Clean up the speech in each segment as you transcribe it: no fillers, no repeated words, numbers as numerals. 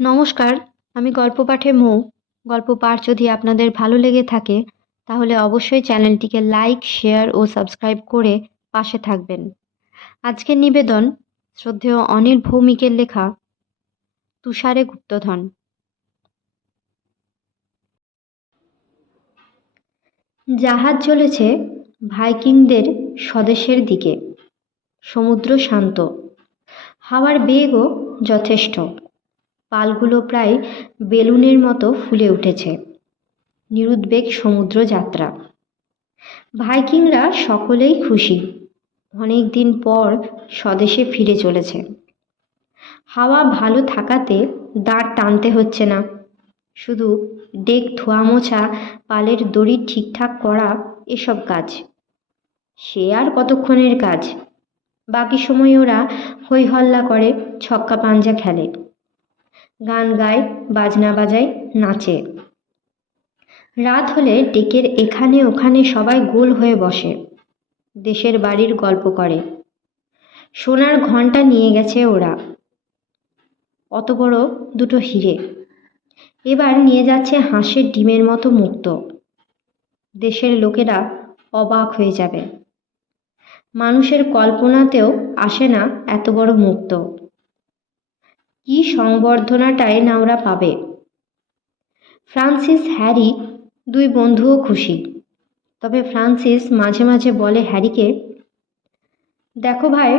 নমস্কার, আমি গল্প পাঠে মৌ। গল্প পাঠ যদি আপনাদের ভালো লেগে থাকে তাহলে অবশ্যই চ্যানেলটিকে লাইক, শেয়ার ও সাবস্ক্রাইব করে পাশে থাকবেন। আজকের নিবেদন শ্রদ্ধেয় অনিল ভৌমিকের লেখা তুষারে গুপ্তধন। জাহাজ চলেছে ভাইকিংদের স্বদেশের দিকে। সমুদ্র শান্ত, হাওয়ার বেগও যথেষ্ট। পালগুলো প্রায় বেলুনের মতো ফুলে উঠেছে। নিরুদ্বেগ সমুদ্র যাত্রা। ভাইকিংরা সকলেই খুশি, অনেক দিন পর স্বদেশে ফিরে চলেছে। হাওয়া ভালো থাকাতে দাঁড় টানতে হচ্ছে না, শুধু ডেক ধোয়া মোছা, পালের দড়ি ঠিকঠাক করা, এসব কাজ। সে আর কতক্ষণের কাজ। বাকি সময় ওরা হই হল্লা করে, ছক্কা পাঞ্জা খেলে, গান গায়, বাজনা বাজায়, নাচে। রাত হলে ডেকের এখানে ওখানে সবাই গোল হয়ে বসে, দেশের বাড়ির গল্প করে। সোনার ঘণ্টা নিয়ে গেছে ওরা, অত বড় দুটো হিরে। এবার নিয়ে যাচ্ছে হাঁসের ডিমের মতো মুক্ত। দেশের লোকেরা অবাক হয়ে যাবে। মানুষের কল্পনাতেও আসে না এত বড় মুক্ত। কি সংবর্ধনাটাই না ওরা পাবে। ফ্রান্সিস, হ্যারি দুই বন্ধুও খুশি। তবে ফ্রান্সিস মাঝে মাঝে বলে হ্যারিকে, দেখো ভাই,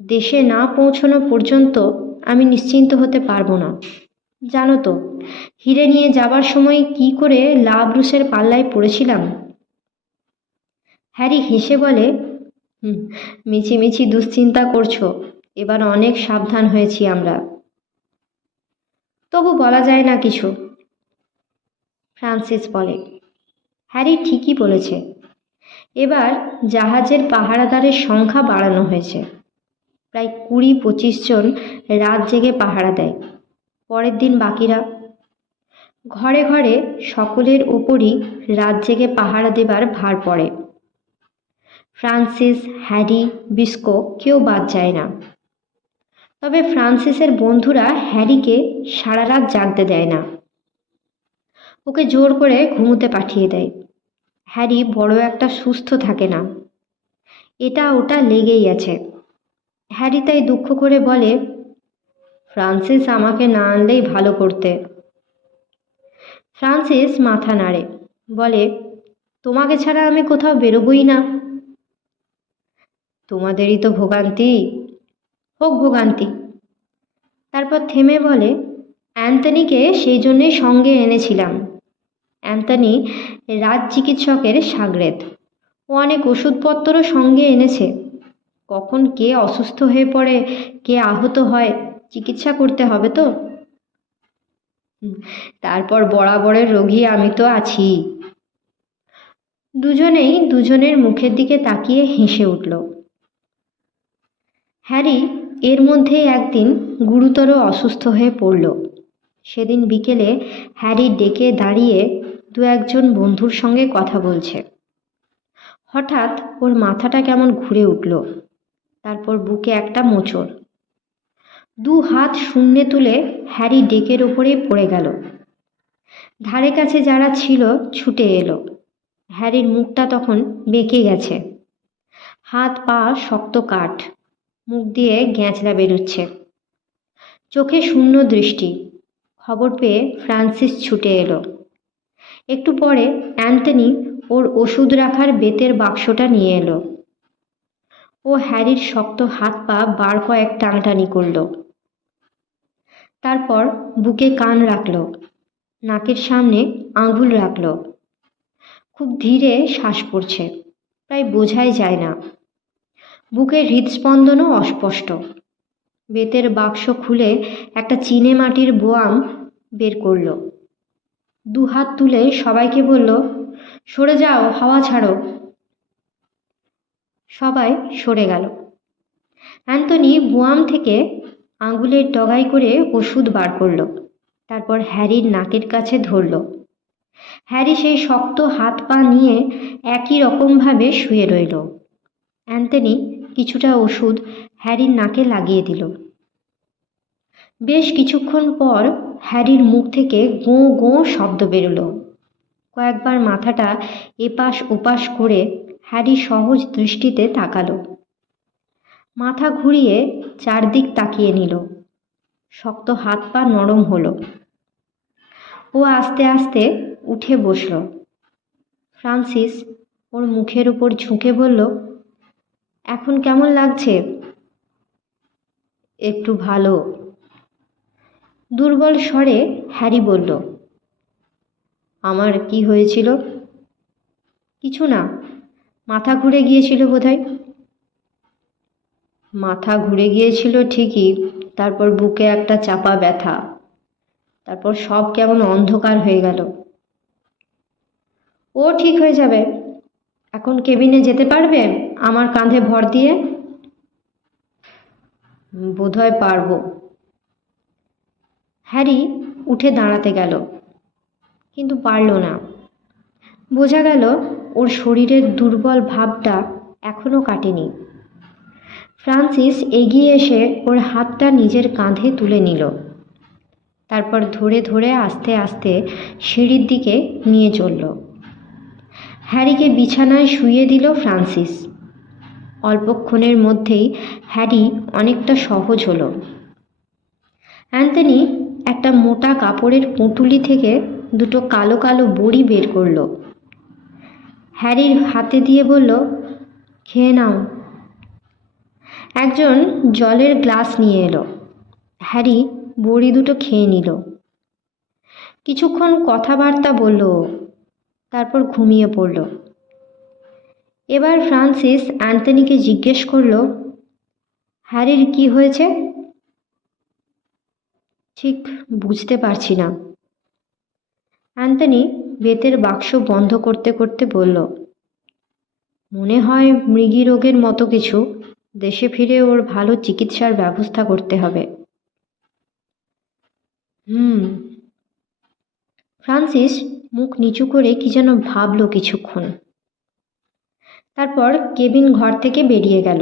দেশে না পৌঁছানো পর্যন্ত আমি নিশ্চিন্ত হতে পারবো না। জানো তো, হিরে নিয়ে যাবার সময় কি করে লাব্রুসের পাল্লায় পড়েছিলাম। হ্যারি হেসে বলে, মিছিমিছি দুশ্চিন্তা করছো, এবার অনেক সাবধান হয়েছি আমরা। তবু বলা যায় না কিছু, ফ্রান্সিস বলে। হ্যারি ঠিকই বলেছে। এবার জাহাজের পাহারাদারের সংখ্যা বাড়ানো হয়েছে। প্রায় 20-25 জন রাত জেগে পাহারা দেয়। পরের দিন বাকিরা। ঘরে ঘরে সকলের ওপরই রাত জেগে পাহারা দেবার ভার পড়ে। ফ্রান্সিস, হ্যারি, বিস্কো কেউ বাদ যায় না। তবে ফ্রান্সিসের বন্ধুরা হ্যারিকে সারা রাত জাগতে দেয় না, ওকে জোর করে ঘুমোতে পাঠিয়ে দেয়। হ্যারি বড় একটা সুস্থ থাকে না, এটা ওটা লেগেই আছে। হ্যারি তাই দুঃখ করে বলে, ফ্রান্সিস আমাকে না আনলেই ভালো করতে। ফ্রান্সিস মাথা নাড়ে, বলে, তোমাকে ছাড়া আমি কোথাও বেরোবই না। তোমাদেরই তো ভোগান্তি, হোক ভোগান্তি। তারপর থেমে বলে, অ্যান্থনিকে সেই জন্যেই সঙ্গে এনেছিলাম। অ্যান্থনি রাজ চিকিৎসকের শাগরেদ, ও অনেক ওষুধপত্রও সঙ্গে এনেছে। কখন কে অসুস্থ হয়ে পড়ে, কে আহত হয়, চিকিৎসা করতে হবে তো। তারপর বরাবরের রোগী আমি তো আছি। দুজনেই দুজনের মুখের দিকে তাকিয়ে হেসে উঠল। হ্যারি এর মধ্যে একদিন গুরুতর অসুস্থ হয়ে পড়ল। সেদিন বিকেলে হ্যারি ডেকে দাঁড়িয়ে দু একজন বন্ধুর সঙ্গে কথা বলছে। হঠাৎ ওর মাথাটা কেমন ঘুরে উঠল। তারপর বুকে একটা মোচড়। 2 হাত শূন্যে তুলে হ্যারি ডেকের ওপরেই পড়ে গেল। ধারে কাছে যারা ছিল ছুটে এলো। হ্যারির মুখটা তখন বেঁকে গেছে, হাত পা শক্ত কাঠ, মুখ দিয়ে গ্যাঁচড়া বেরুচ্ছে, চোখে শূন্য দৃষ্টি। খবর পেয়ে ফ্রান্সিস ছুটে এলো। একটু পরে অ্যান্থনি ওর ওষুধ রাখার বেতের বাক্সটা নিয়ে এলো। ও হ্যারির শক্ত হাত পা বার কয়েক টানাটানি করল। তারপর বুকে কান রাখল, নাকের সামনে আঙুল রাখল। খুব ধীরে শ্বাস পড়ছে, প্রায় বোঝাই যায় না। বুকের হৃদস্পন্দনও অস্পষ্ট। বেতের বাক্স খুলে একটা চীনে মাটির বোয়াম বের করল। 2 হাত তুলে সবাইকে বলল, সরে যাও, হাওয়া ছাড়ো। সবাই সরে গেল। অ্যান্থনি বোয়াম থেকে আঙুলের ডগায় করে ওষুধ বার করল। তারপর হ্যারির নাকের কাছে ধরল। হ্যারি সেই শক্ত হাত পা নিয়ে একই রকমভাবে শুয়ে রইল। অ্যান্থনি কিছুটা ওষুধ হ্যারির নাকে লাগিয়ে দিল। বেশ কিছুক্ষণ পর হ্যারির মুখ থেকে গোঁ গোঁ শব্দ বেরোলো। কয়েকবার মাথাটা এপাশ ওপাশ করে হ্যারি সহজ দৃষ্টিতে তাকালো। মাথা ঘুরিয়ে চারদিক তাকিয়ে নিল। শক্ত হাত পা নরম হলো। ও আস্তে আস্তে উঠে বসল। ফ্রান্সিস ওর মুখের উপর ঝুঁকে বলল, এখন কেমন লাগছে? একটু ভালো, দুর্বল স্বরে হ্যারি বলল। আমার কি হয়েছিল? কিছু না, মাথা ঘুরে গিয়েছিল বোধহয়। মাথা ঘুরে গিয়েছিল ঠিকই, তারপর বুকে একটা চাপা ব্যথা, তারপর সব কেমন অন্ধকার হয়ে গেল। ও ঠিক হয়ে যাবে। এখন কেবিনে যেতে পারবে আমার কাঁধে ভর দিয়ে? বোধহয় পারবো। হ্যারি উঠে দাঁড়াতে গেল, কিন্তু পারল না। বোঝা গেল ওর শরীরের দুর্বল ভাবটা এখনো কাটেনি। ফ্রান্সিস এগিয়ে এসে ওর হাতটা নিজের কাঁধে তুলে নিল। তারপর ধরে ধরে আস্তে আস্তে সিঁড়ির দিকে নিয়ে চলল। হ্যারিকে বিছানায় শুইয়ে দিল ফ্রান্সিস। অল্পক্ষণের মধ্যেই হ্যারি অনেকটা সহজ হলো। অ্যান্থনি একটা মোটা কাপড়ের পুঁটুলি থেকে দুটো কালো কালো বড়ি বের করল। হ্যারির হাতে দিয়ে বলল, খেয়ে নাও। একজন জলের গ্লাস নিয়ে এলো। হ্যারি বড়ি দুটো খেয়ে নিল। কিছুক্ষণ কথাবার্তা বলল, তারপর ঘুমিয়ে পড়ল। এবার ফ্রান্সিস অ্যান্থনিকে জিজ্ঞেস করল, হ্যারির কি হয়েছে? ঠিক বুঝতে পারছি না। অ্যান্থনি বেতের বাক্স বন্ধ করতে করতে বলল, মনে হয় মৃগী রোগের মতো কিছু। দেশে ফিরে ওর ভালো চিকিৎসার ব্যবস্থা করতে হবে। ফ্রান্সিস মুখ নিচু করে কি যেন ভাবল কিছুক্ষণ। তারপর কেবিন ঘর থেকে বেরিয়ে গেল।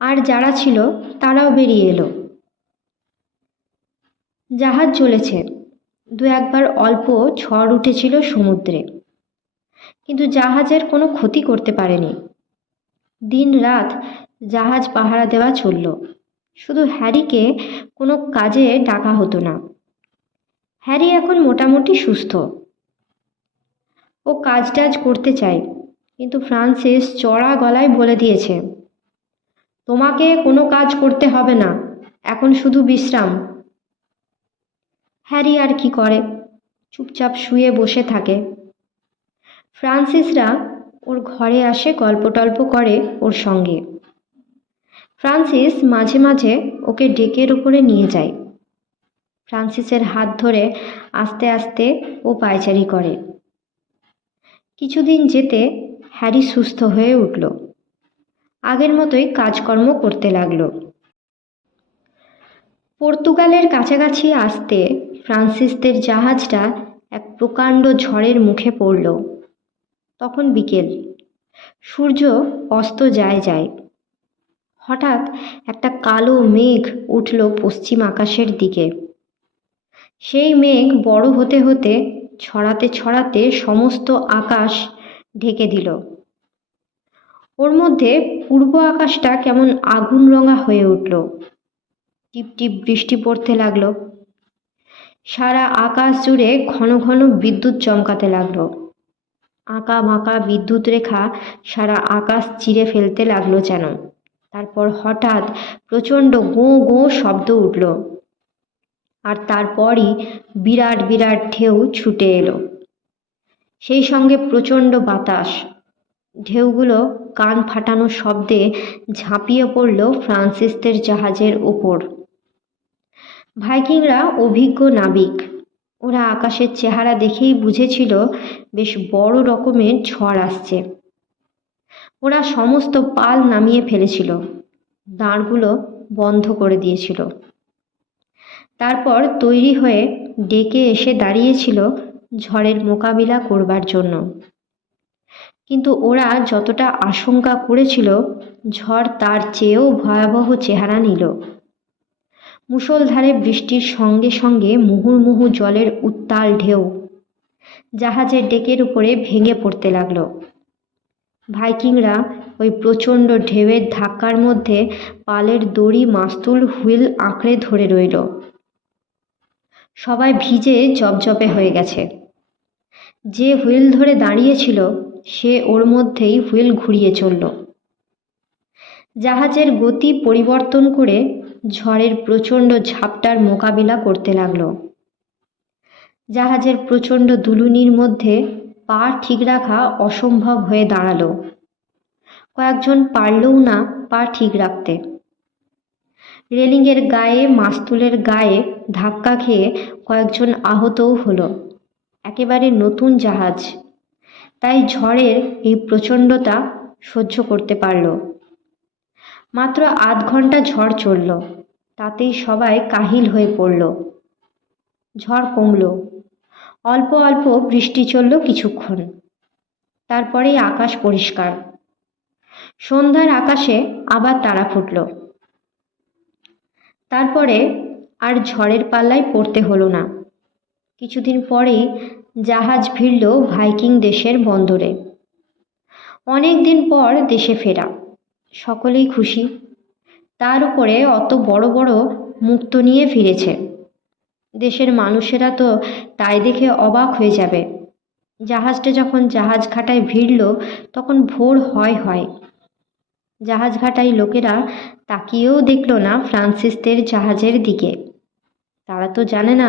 আর যারা ছিল তারাও বেরিয়ে এলো। জাহাজ চলেছে। দু একবার অল্প ঝড় উঠেছিল সমুদ্রে, কিন্তু জাহাজের কোনো ক্ষতি করতে পারেনি। দিন রাত জাহাজ পাহারা দেওয়া চলল। শুধু হ্যারিকে কোনো কাজে ডাকা হতো না। হ্যারি এখন মোটামুটি সুস্থ। ও কাজ টাজ করতে চায়, কিন্তু ফ্রান্সিস চড়া গলায় বলে দিয়েছে, তোমাকে কোনো কাজ করতে হবে না, এখন শুধু বিশ্রাম। হ্যারি আর কি করে, চুপচাপ শুয়ে বসে থাকে। ফ্রান্সিসরা ওর ঘরে আসে, গল্প টল্প করে ওর সঙ্গে। ফ্রান্সিস মাঝে মাঝে ওকে ডেকের উপরে নিয়ে যায়। ফ্রান্সিসের হাত ধরে আস্তে আস্তে ও পায়চারি করে। কিছুদিন যেতে হ্যারি সুস্থ হয়ে উঠল। আগের মতোই কাজকর্ম করতে লাগলো। পর্তুগালের কাছাকাছি আসতে ফ্রান্সিসদের জাহাজটা এক প্রকাণ্ড ঝড়ের মুখে পড়ল। তখন বিকেল, সূর্য অস্ত যায় যায়। হঠাৎ একটা কালো মেঘ উঠল পশ্চিম আকাশের দিকে। সেই মেঘ বড় হতে হতে ছড়াতে ছড়াতে সমস্ত আকাশ ঢেকে দিল। ওর মধ্যে পূর্ব আকাশটা কেমন আগুন রঙা হয়ে উঠল। টিপ টিপ বৃষ্টি পড়তে লাগলো। সারা আকাশ জুড়ে ঘন ঘন বিদ্যুৎ চমকাতে লাগলো। আঁকা বাঁকা বিদ্যুৎ রেখা সারা আকাশ চিরে ফেলতে লাগলো যেন। তারপর হঠাৎ প্রচণ্ড গোঁ গোঁ শব্দ উঠল। আর তারপরই বিরাট বিরাট ঢেউ ছুটে এলো। সেই সঙ্গে প্রচণ্ড বাতাস। ঢেউগুলো কান ফাটানো শব্দে ঝাঁপিয়ে পড়ল ফ্রান্সিসদের জাহাজের ওপর। ভাইকিংরা অভিজ্ঞ নাবিক। ওরা আকাশের চেহারা দেখেই বুঝেছিল বেশ বড় রকমের ঝড় আসছে। ওরা সমস্ত পাল নামিয়ে ফেলেছিল, দাঁড়গুলো বন্ধ করে দিয়েছিল। তারপর তৈরি হয়ে ডেকে এসে দাঁড়িয়েছিল ঝড়ের মোকাবিলা করবার জন্য। কিন্তু ওরা যতটা আশঙ্কা করেছিল, ঝড় তার চেয়েও ভয়াবহ চেহারা নিল। মুষলধারে বৃষ্টির সঙ্গে সঙ্গে মুহুর্মুহু জলের উত্তাল ঢেউ জাহাজের ডেকের উপরে ভেঙে পড়তে লাগলো। ভাইকিংরা ওই প্রচণ্ড ঢেউয়ের ধাক্কার মধ্যে পালের দড়ি মাস্তুল হুইল আঁকড়ে ধরে রইল। সবাই ভিজে জবজবে হয়ে গেছে। যে হুইল ধরে দাঁড়িয়েছিল সে ওর মধ্যেই হুইল ঘুরিয়ে চলল। জাহাজের গতি পরিবর্তন করে ঝড়ের প্রচণ্ড ঝাপটার মোকাবিলা করতে লাগলো। জাহাজের প্রচণ্ড দুলুনির মধ্যে পা ঠিক রাখা অসম্ভব হয়ে দাঁড়ালো। কয়েকজন পারলও না পা ঠিক রাখতে। রেলিংয়ের গায়ে মাস্তুলের গায়ে ধাক্কা খেয়ে কয়েকজন আহতও হলো। একেবারে নতুন জাহাজ, তাই ঝড়ের এই প্রচণ্ডতা সহ্য করতে পারল। মাত্র আধ ঘন্টা ঝড় চলল, তাতেই সবাই কাহিল হয়ে পড়ল। ঝড় কমল, অল্প অল্প বৃষ্টি চলল কিছুক্ষণ, তারপরেই আকাশ পরিষ্কার। সন্ধ্যার আকাশে আবার তারা ফুটল। তারপরে আর ঝড়ের পাল্লায় পড়তে হলো না। কিছুদিন পরেই জাহাজ ভিড়ল ভাইকিং দেশের বন্দরে। অনেক দিন পর দেশে ফেরা, সকলেই খুশি। তার উপরে অত বড় বড় মুক্তো নিয়ে ফিরেছে। দেশের মানুষেরা তো তাই দেখে অবাক হয়ে যাবে। জাহাজটা যখন জাহাজ ঘাটায় ভিড়ল তখন ভোর হয়। জাহাজ ঘাটায় লোকেরা তাকিয়েও দেখল না ফ্রান্সিসদের জাহাজের দিকে। তারা তো জানে না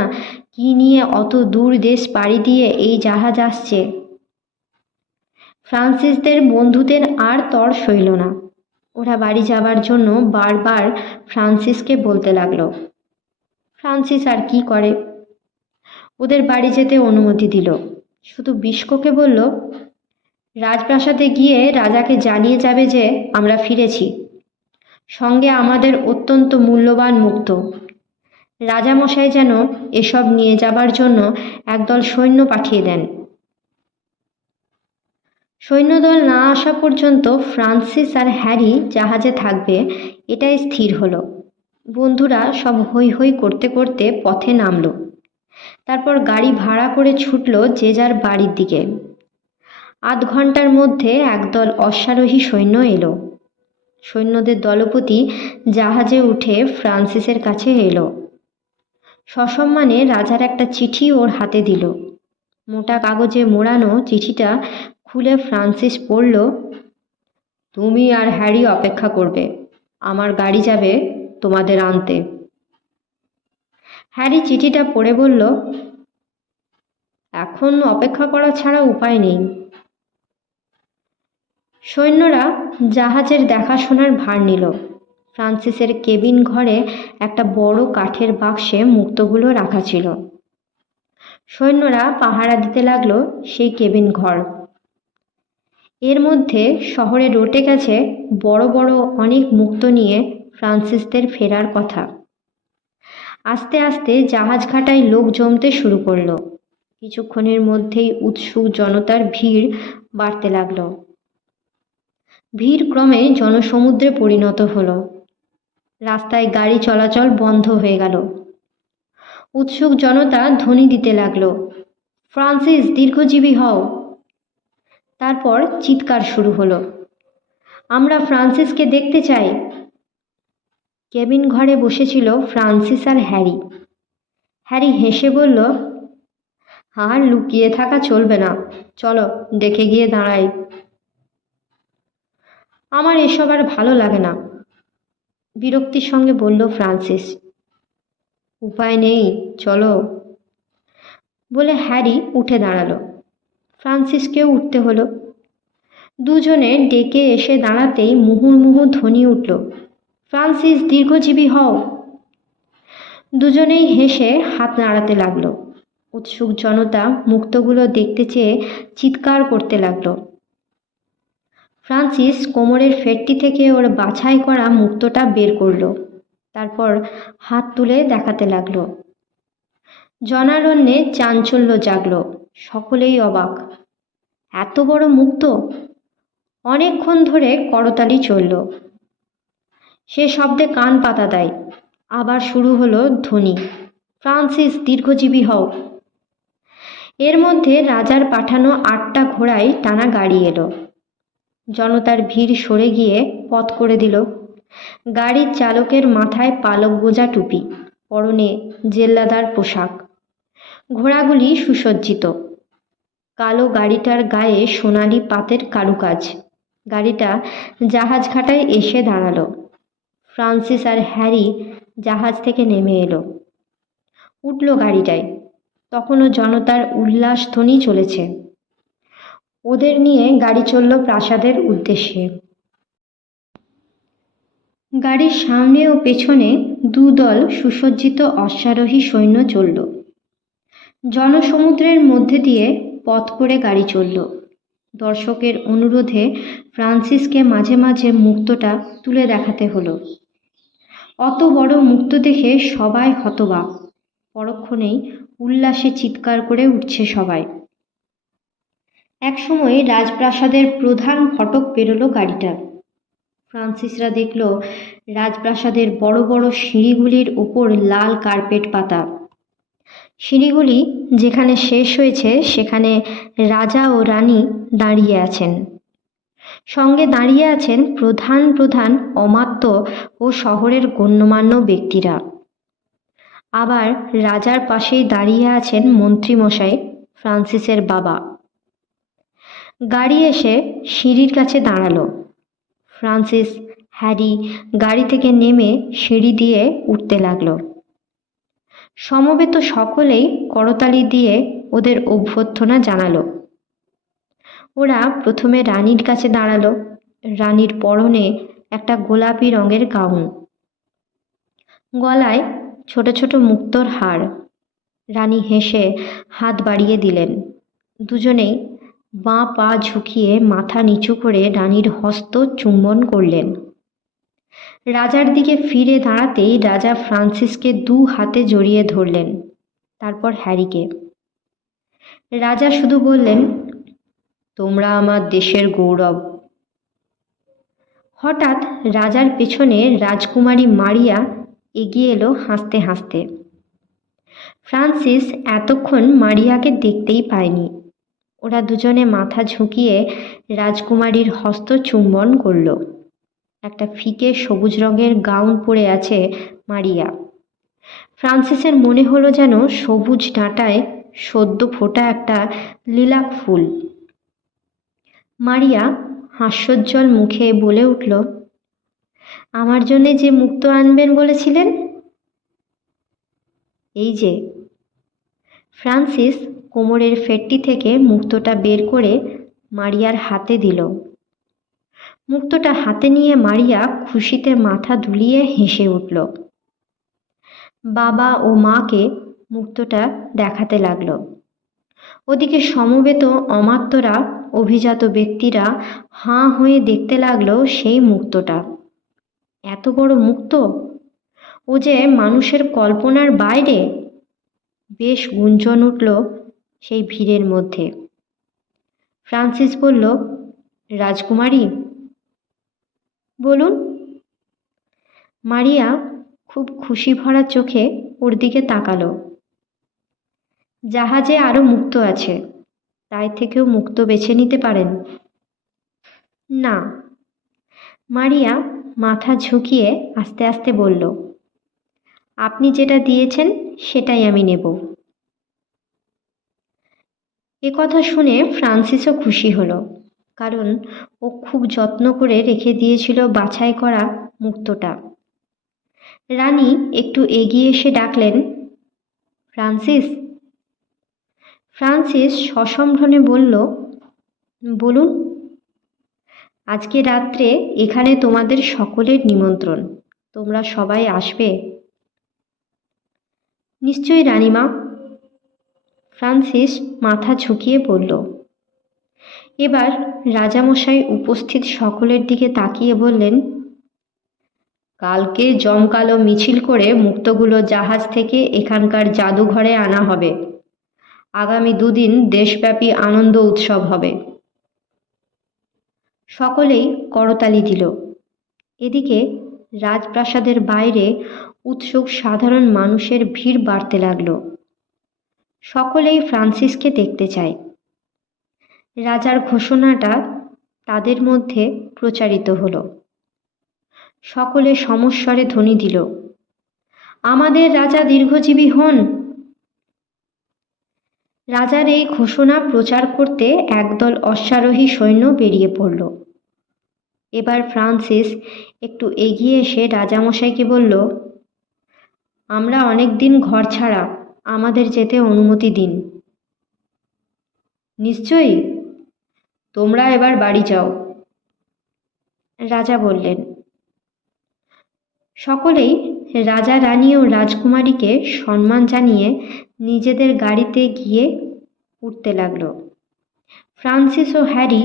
কি নিয়ে অত দূর দেশ পাড়ি দিয়ে এই জাহাজ আসছে। ফ্রান্সিসদের বন্ধুদের আর তর সইল না। ওরা বাড়ি যাবার জন্য বারবার ফ্রান্সিসকে বলতে লাগলো। ফ্রান্সিস আর কি করে, ওদের বাড়ি যেতে অনুমতি দিল। শুধু বিস্কোকে বলল, রাজপ্রাসাদে গিয়ে রাজাকে জানিয়ে যাবে যে আমরা ফিরেছি, সঙ্গে আমাদের অত্যন্ত মূল্যবান মুক্ত। রাজামশাই যেন এসব নিয়ে যাবার জন্য একদল সৈন্য পাঠিয়ে দেন। সৈন্যদল না আসা পর্যন্ত ফ্রান্সিস আর হ্যারি জাহাজে থাকবে, এটাই স্থির হলো। বন্ধুরা সব হৈ হৈ করতে করতে পথে নামলো। তারপর গাড়ি ভাড়া করে ছুটল যে যার বাড়ির দিকে। আধ ঘন্টার মধ্যে একদল অশ্বারোহী সৈন্য এলো। সৈন্যদের দলপতি জাহাজে উঠে ফ্রান্সিসের কাছে এলো। সসম্মানে রাজার একটা চিঠি ওর হাতে দিল। মোটা কাগজে মোড়ানো চিঠিটা খুলে ফ্রান্সিস পড়ল, তুমি আর হ্যারি অপেক্ষা করবে, আমার গাড়ি যাবে তোমাদের আনতে। হ্যারি চিঠিটা পড়ে বলল, এখন অপেক্ষা করা ছাড়া উপায় নেই। সৈন্যরা জাহাজের দেখাশোনার ভার নিল। ফ্রান্সিসের কেবিন ঘরে একটা বড় কাঠের বাক্সে মুক্তোগুলো রাখা ছিল। সৈন্যরা পাহারা দিতে লাগলো সেই কেবিন ঘর। এর মধ্যে শহরে রটে গেছে বড় বড় অনেক মুক্তো নিয়ে ফ্রান্সিসদের ফেরার কথা। আস্তে আস্তে জাহাজ ঘাটায় লোক জমতে শুরু করলো। কিছুক্ষণের মধ্যেই উৎসুক জনতার ভিড় বাড়তে লাগলো। ভিড় ক্রমে জনসমুদ্রে পরিণত হলো। রাস্তায় গাড়ি চলাচল বন্ধ হয়ে গেল। উৎসুক জনতা ধ্বনি দিতে লাগলো, ফ্রান্সিস দীর্ঘজীবী হও। তারপর চিৎকার শুরু হলো, আমরা ফ্রান্সিসকে দেখতে চাই। কেবিন ঘরে বসেছিল ফ্রান্সিস আর হ্যারি। হ্যারি হেসে বলল, আর লুকিয়ে থাকা চলবে না, চলো দেখে গিয়ে দাঁড়াই। আমার এসব আর ভালো লাগে না, বিরক্তির সঙ্গে বলল ফ্রান্সিস। উপায় নেই, চলো বলে হ্যারি উঠে দাঁড়ালো। ফ্রান্সিসকেও উঠতে হলো। দুজনে ডেকে এসে দাঁড়াতেই মুহুর্মুহু ধ্বনি উঠল, ফ্রান্সিস দীর্ঘজীবী হও। দুজনেই হেসে হাত নাড়াতে লাগলো। উৎসুক জনতা মুক্তোগুলো দেখতে চেয়ে চিৎকার করতে লাগলো। ফ্রান্সিস কোমরের ফেটটি থেকে ওর বাছাই করা মুক্তোটা বের করলো। তারপর হাত তুলে দেখাতে লাগলো। জনারণ্যে চাঞ্চল্য জাগলো। সকলেই অবাক, এত বড় মুক্তো! অনেকক্ষণ ধরে করতালি চলল। সে শব্দে কান পাতা দেয়। আবার শুরু হলো ধ্বনি, ফ্রান্সিস দীর্ঘজীবী হও। এর মধ্যে রাজার পাঠানো 8টা ঘোড়ায় টানা গাড়ি এলো। জনতার ভিড় সরে গিয়ে পথ করে দিল। গাড়ির চালকের মাথায় পালক গোজা টুপি, পরনে জেল্লাদার পোশাক। ঘোড়াগুলি সুসজ্জিত। কালো গাড়িটার গায়ে সোনালি পাতের কারুকাজ। গাড়িটা জাহাজঘাটায় এসে দাঁড়ালো। ফ্রান্সিস আর হ্যারি জাহাজ থেকে নেমে এলো, উঠল গাড়িটায়। তখনও জনতার উল্লাসধ্বনি চলেছে। ওদের নিয়ে গাড়ি চলল প্রাসাদের উদ্দেশ্যে। গাড়ির সামনে ও পেছনে দুদল সুসজ্জিত অশ্বারোহী সৈন্য চলল। জনসমুদ্রের মধ্যে দিয়ে পথ করে গাড়ি চলল। দর্শকের অনুরোধে ফ্রান্সিসকে মাঝে মাঝে মুক্তোটা তুলে দেখাতে হলো। অত বড় মুক্তো দেখে সবাই হতবাক। পরক্ষণেই উল্লাসে চিৎকার করে উঠছে সবাই। একসময় রাজপ্রাসাদের প্রধান ফটক পেরোলো গাড়িটা। ফ্রান্সিসরা দেখল রাজপ্রাসাদের বড় বড় সিঁড়িগুলির ওপর লাল কার্পেট পাতা। সিঁড়িগুলি যেখানে শেষ হয়েছে সেখানে রাজা ও রানী দাঁড়িয়ে আছেন। সঙ্গে দাঁড়িয়ে আছেন প্রধান প্রধান অমাত্য ও শহরের গণ্যমান্য ব্যক্তিরা। আবার রাজার পাশেই দাঁড়িয়ে আছেন মন্ত্রীমশাই, ফ্রান্সিসের বাবা। গাড়ি এসে সিঁড়ির কাছে দাঁড়ালো। ফ্রান্সিস, হ্যারি গাড়ি থেকে নেমে সিঁড়ি দিয়ে উঠতে লাগলো। সমবেত সকলেই করতালি দিয়ে ওদের অভ্যর্থনা জানালো। ওরা প্রথমে রানীর কাছে দাঁড়ালো। রানীর পরনে একটা গোলাপি রঙের গাউন, গলায় ছোট ছোট মুক্তোর হার। রানী হেসে হাত বাড়িয়ে দিলেন। দুজনেই বাঁ পা ঝুঁকিয়ে মাথা নিচু করে রানীর হস্ত চুম্বন করলেন। রাজার দিকে ফিরে দাঁড়াতেই রাজা ফ্রান্সিসকে 2 হাতে জড়িয়ে ধরলেন, তারপর হ্যারিকে। রাজা শুধু বললেন, তোমরা আমার দেশের গৌরব। হঠাৎ রাজার পেছনে রাজকুমারী মারিয়া এগিয়ে এলো হাসতে হাসতে। ফ্রান্সিস এতক্ষণ মারিয়াকে দেখতেই পায়নি। ওরা দুজনে মাথা ঝুঁকিয়ে রাজকুমারীর হস্ত চুম্বন করল। একটা ফিকে সবুজ রঙের গাউন পরে আছে মারিয়া। ফ্রান্সিসের মনে হলো যেন সবুজ ডাঁটায় সদ্য ফোটা একটা লিলাক ফুল। মারিয়া হাস্যোজ্জ্বল মুখে বলে উঠল, আমার জন্যে যে মুক্তো আনবেন বলেছিলেন, এই যে। ফ্রান্সিস কোমরের ফেটটি থেকে মুক্তোটা বের করে মারিয়ার হাতে দিল। মুক্তোটা হাতে নিয়ে মারিয়া খুশিতে মাথা দুলিয়ে হেসে উঠল। বাবা ও মাকে মুক্তোটা দেখাতে লাগলো। ওদিকে সমবেত অমাত্যরা, অভিজাত ব্যক্তিরা হাঁ হয়ে দেখতে লাগলো সেই মুক্তোটা। এত বড় মুক্তো, ও যে মানুষের কল্পনার বাইরে। বেশ গুঞ্জন উঠল সেই ভিড়ের মধ্যে। ফ্রান্সিস বলল, রাজকুমারী, বলুন। মারিয়া খুব খুশি ভরা চোখে ওর দিকে তাকালো। জাহাজে আরও মুক্তো আছে, তাই থেকেও মুক্তো বেছে নিতে পারেন। না। মারিয়া মাথা ঝুঁকিয়ে আস্তে আস্তে বলল, আপনি যেটা দিয়েছেন সেটাই আমি নেব। এ কথা শুনে ফ্রান্সিসও খুশি হলো, কারণ ও খুব যত্ন করে রেখে দিয়েছিল বাছাই করা মুক্তোটা। রানী একটু এগিয়ে এসে ডাকলেন, ফ্রান্সিস। ফ্রান্সিস সসম্ভ্রমে বলল, বলুন। আজকে রাত্রে এখানে তোমাদের সকলের নিমন্ত্রণ, তোমরা সবাই আসবে? নিশ্চয়ই রানীমা। ফ্রান্সিস মাথা ঝুঁকিয়ে বলল। এবার রাজামশাই উপস্থিত সকলের দিকে তাকিয়ে বললেন, কালকে জমকালো মিছিল করে মুক্তোগুলো জাহাজ থেকে এখানকার জাদুঘরে আনা হবে। আগামী 2 দিন দেশব্যাপী আনন্দ উৎসব হবে। সকলেই করতালি দিল। এদিকে রাজপ্রাসাদের বাইরে উৎসুক সাধারণ মানুষের ভিড় বাড়তে লাগল। সকলেই ফ্রান্সিসকে দেখতে চায়। রাজার ঘোষণাটা তাদের মধ্যে প্রচারিত হলো। সকলে সমস্বরে ধ্বনি দিল, আমাদের রাজা দীর্ঘজীবী হন। রাজার এই ঘোষণা প্রচার করতে একদল অশ্বারোহী সৈন্য বেরিয়ে পড়ল। এবার ফ্রান্সিস একটু এগিয়ে এসে রাজামশাইকে বলল, আমরা অনেক দিন ঘর ছাড়া, আমাদের যেতে অনুমতি দিন। নিশ্চয়ই, তোমরা এবার বাড়ি যাও, রাজা বললেন। সকলেই রাজা রানী ও রাজকুমারীকে সম্মান জানিয়ে নিজেদের গাড়িতে গিয়ে উঠতে লাগলো। ফ্রান্সিস ও হ্যারি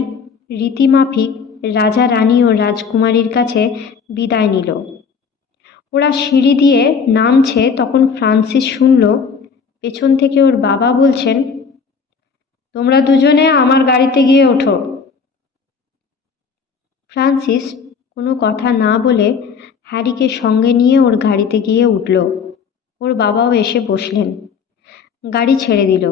রীতিমাফিক রাজা রানী ও রাজকুমারীর কাছে বিদায় নিল। ওরা সিঁড়ি দিয়ে নামছে, তখন ফ্রান্সিস শুনল পেছন থেকে ওর বাবা বলছেন, তোমরা দুজনে আমার গাড়িতে গিয়ে ওঠো। ফ্রান্সিস কোনো কথা না বলে হ্যারিকে সঙ্গে নিয়ে ওর গাড়িতে গিয়ে উঠল। ওর বাবাও এসে বসলেন। গাড়ি ছেড়ে দিল।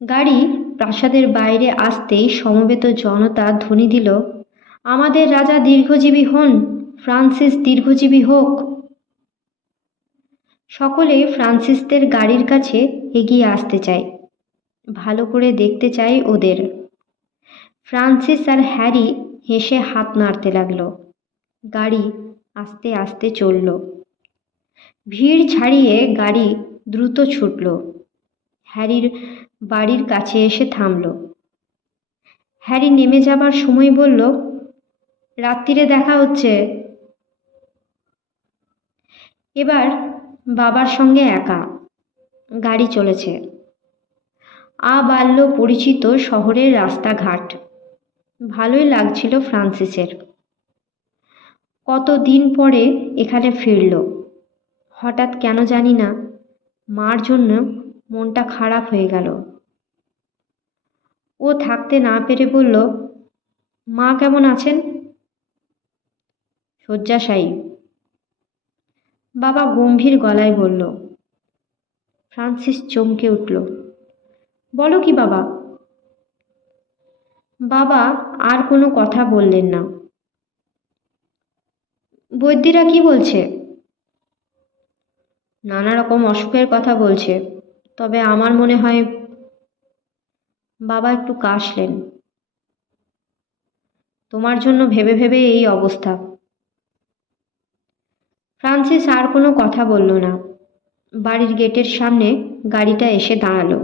গাড়ি প্রাসাদের বাইরে আসতেই সমবেত জনতা ধ্বনি দিল, আমাদের রাজা দীর্ঘজীবী হন, ফ্রান্সিস দীর্ঘজীবী হোক। সকলে ফ্রান্সিসদের গাড়ির কাছে এগিয়ে আসতে চায়, ভালো করে দেখতে চায় ওদের। ফ্রান্সিস আর হ্যারি হেসে হাত নাড়তে লাগলো। গাড়ি আস্তে আস্তে চলল। ভিড় ছাড়িয়ে গাড়ি দ্রুত ছুটল। হ্যারির বাড়ির কাছে এসে থামল। হ্যারি নেমে যাবার সময় বলল, রাত্রিরে দেখা হচ্ছে। এবার বাবার সঙ্গে একা। গাড়ি চলেছে। আবাল্য পরিচিত শহরের রাস্তাঘাট। ভালোই লাগছিল ফ্রান্সিসের। কতদিন পরে এখানে ফিরল। হঠাৎ কেন জানি না মার জন্য মনটা খারাপ হয়ে গেল। ও থাকতে না পেরে বলল, মা কেমন আছেন? শয্যাশায়ী, বাবা গম্ভীর গলায় বলল। ফ্রান্সিস চমকে উঠল। বলো কি বাবা? বাবা আর কোনো কথা বললেন না। বৈদ্যিরা কি বলছে? নানা রকম অসুখের কথা বলছে, তবে আমার মনে হয়। বাবা একটু কাশলেন। তোমার জন্য ভেবে ভেবে এই অবস্থা। ফ্রান্সিস আর কোনো কথা বলল না। বাড়ির গেটের সামনে গাড়িটা এসে দাঁড়ালো।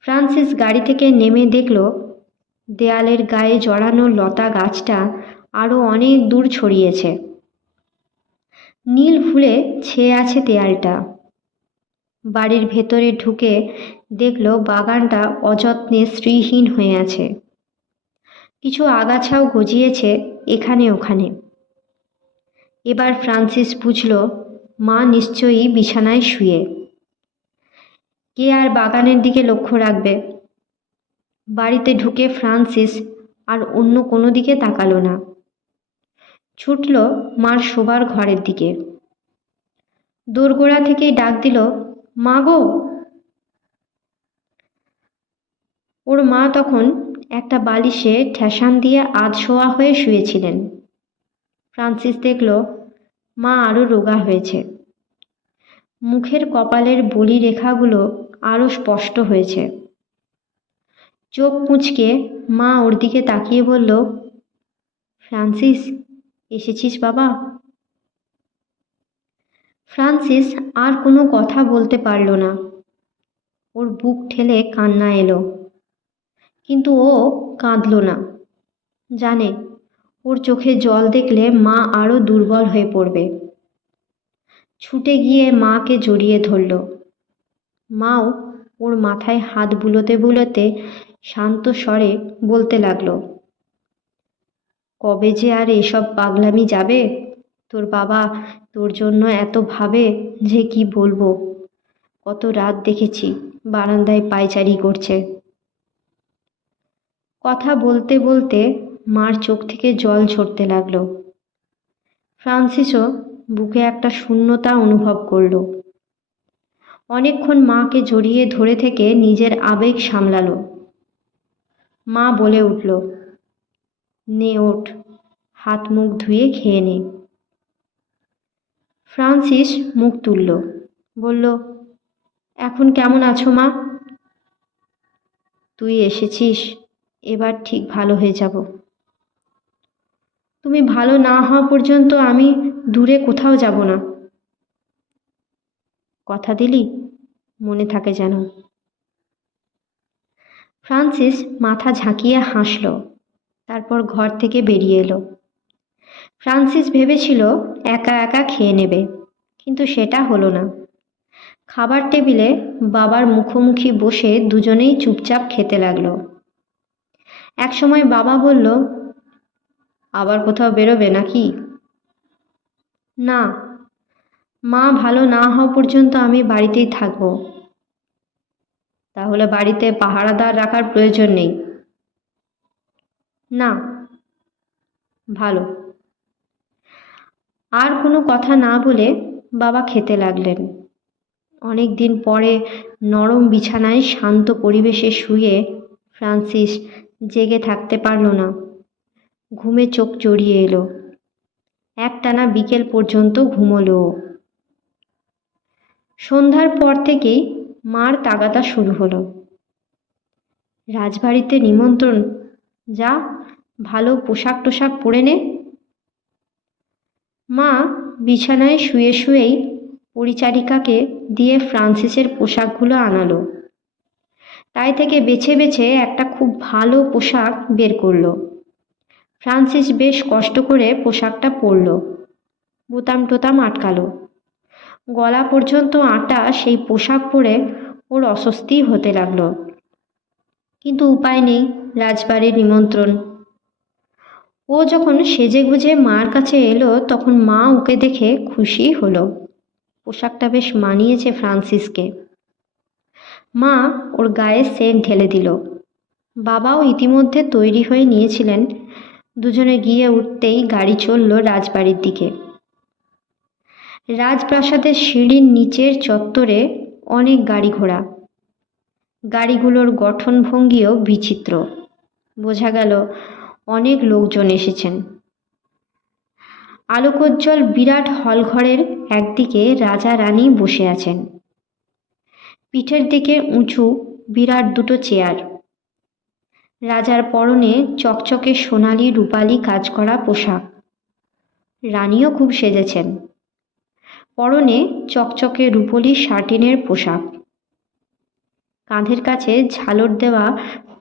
ফ্রান্সিস গাড়ি থেকে নেমে দেখল দেয়ালের গায়ে জড়ানো লতা গাছটা আরও অনেক দূর ছড়িয়েছে। নীল ফুলে ছেয়ে আছে দেয়ালটা। বাড়ির ভেতরে ঢুকে দেখল বাগানটা অযত্নে শ্রীহীন হয়ে আছে। কিছু আগাছাও গজিয়েছে এখানে ওখানে। এবার ফ্রান্সিস বুঝল মা নিশ্চয়ই বিছানায় শুয়ে। কে আর বাগানের দিকে লক্ষ্য রাখবে? বাড়িতে ঢুকে ফ্রান্সিস আর অন্য কোনো দিকে তাকালো না। ছুটল মার শোবার ঘরের দিকে। দোরগোড়া থেকেই ডাক দিল, মা গো। ওর মা তখন একটা বালিশে ঠেসান দিয়ে আধশোয়া হয়ে শুয়েছিলেন। ফ্রান্সিস দেখল মা আরও রোগা হয়েছে। মুখের কপালের বলি রেখাগুলো আরও স্পষ্ট হয়েছে। চোখ মুচকে মা ওর দিকে তাকিয়ে বলল, ফ্রান্সিস, এসেছিস বাবা? ফ্রান্সিস আর কোনো কথা বলতে পারল না। ওর বুক ঠেলে কান্না এলো, কিন্তু ও কাঁদল না। জানে ওর চোখে জল দেখলে মা আরও দুর্বল হয়ে পড়বে। ছুটে গিয়ে মাকে জড়িয়ে ধরল। মাও ওর মাথায় হাত বুলোতে বুলোতে শান্ত স্বরে বলতে লাগলো, কবে যে আর এসব পাগলামি যাবে? তোর বাবা তোর জন্য এত ভাবে যে কি বলবো। কত রাত দেখেছি বারান্দায় পায়চারি করছে। কথা বলতে বলতে মার চোখ থেকে জল ঝরতে লাগলো। ফ্রান্সিসও বুকে একটা শূন্যতা অনুভব করল। অনেকক্ষণ মাকে জড়িয়ে ধরে থেকে নিজের আবেগ সামলালো। মা বলে উঠল, নে ওঠ, হাত মুখ ধুয়ে খেয়ে নে। ফ্রান্সিস মুখ তুলল, বলল, এখন কেমন আছো মা? তুই এসেছিস, এবার ঠিক ভালো হয়ে যাব। তুমি ভালো না হওয়া পর্যন্ত আমি দূরে কোথাও যাব না। কথা দিলি? মনে থাকে যেন। ফ্রান্সিস মাথা ঝাঁকিয়ে হাসল, তারপর ঘর থেকে বেরিয়ে এলো। ফ্রান্সিস ভেবেছিল একা একা খেয়ে নেবে, কিন্তু সেটা হলো না। খাবার টেবিলে বাবার মুখোমুখি বসে দুজনেই চুপচাপ খেতে লাগলো। একসময় বাবা বলল, আবার কোথাও বেরোবে নাকি? না, মা ভালো না হওয়া পর্যন্ত আমি বাড়িতেই থাকবো। তাহলে বাড়িতে পাহারাদার রাখার প্রয়োজন নেই? না। ভালো। আর কোনো কথা না বলে বাবা খেতে লাগলেন। অনেক দিন পরে নরম বিছানায় শান্ত পরিবেশে শুয়ে ফ্রান্সিস জেগে থাকতে পারল না। ঘুমে চোখ জড়িয়ে এলো। একটানা বিকেল পর্যন্ত ঘুমোলো। সন্ধ্যার পর থেকেই মার তাগাদা শুরু হলো। রাজবাড়িতে নিমন্ত্রণ, যা ভালো পোশাক টোশাক পরে নে। মা বিছানায় শুয়ে শুয়েই পরিচারিকাকে দিয়ে ফ্রান্সিসের পোশাকগুলো আনালো। তাই থেকে বেছে বেছে একটা খুব ভালো পোশাক বের করলো। ফ্রান্সিস বেশ কষ্ট করে পোশাকটা পরল। বোতাম টোতাম আটকালো। গলা পর্যন্ত আটা সেই পোশাক পরে ওর অস্বস্তি হতে লাগলো। কিন্তু উপায় নেই, রাজবাড়ির নিমন্ত্রণ। ও যখন সেজেগুজে মার কাছে এলো তখন মা ওকে দেখে খুশি হলো। পোশাকটা বেশ মানিয়েছে ফ্রান্সিসকে। মা ওর গায়ে সেন্ট ঢেলে দিল। বাবাও ইতিমধ্যে তৈরি হয়ে নিয়েছিলেন। দুজনে গিয়ে উঠতেই গাড়ি চলল রাজবাড়ির দিকে। রাজপ্রাসাদের সিঁড়ির নিচের চত্বরে অনেক গাড়ি ঘোড়া। গাড়িগুলোর গঠনভঙ্গিও বিচিত্র। বোঝা গেল অনেক লোকজন এসেছেন। আলোকোজ্জ্বল বিরাট হলঘরের একদিকে রাজা রানী বসে আছেন। পিঠের দিকে উঁচু বিরাট দুটো চেয়ার। রাজার পরনে চকচকে সোনালি রূপালি কাজ করা পোশাক। রানীও খুব সেজেছেন। পরনে চকচকে রূপলি শাটিনের পোশাক। কাঁধের কাছে ঝালর দেওয়া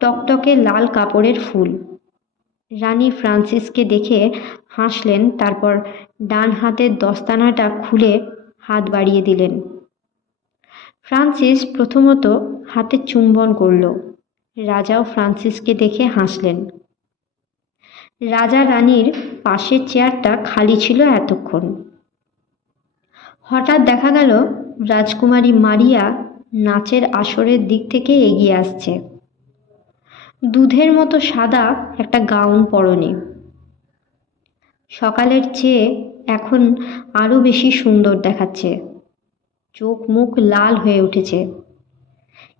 টকটকে লাল কাপড়ের ফুল। রানী ফ্রান্সিসকে দেখে হাসলেন, তারপর ডান হাতের দস্তানাটা খুলে হাত বাড়িয়ে দিলেন। ফ্রান্সিস প্রথমত হাতে চুম্বন করল। রাজাও ফ্রান্সিসকে দেখে হাসলেন। রাজা রানীর পাশের চেয়ারটা খালি ছিল এতক্ষণ। হঠাৎ দেখা গেল রাজকুমারী মারিয়া নাচের আসরের দিক থেকে এগিয়ে আসছে। দুধের মতো সাদা একটা গাউন পরনে। সকালের চেয়ে এখন আরও বেশি সুন্দর দেখাচ্ছে। চোখ মুখ লাল হয়ে উঠেছে,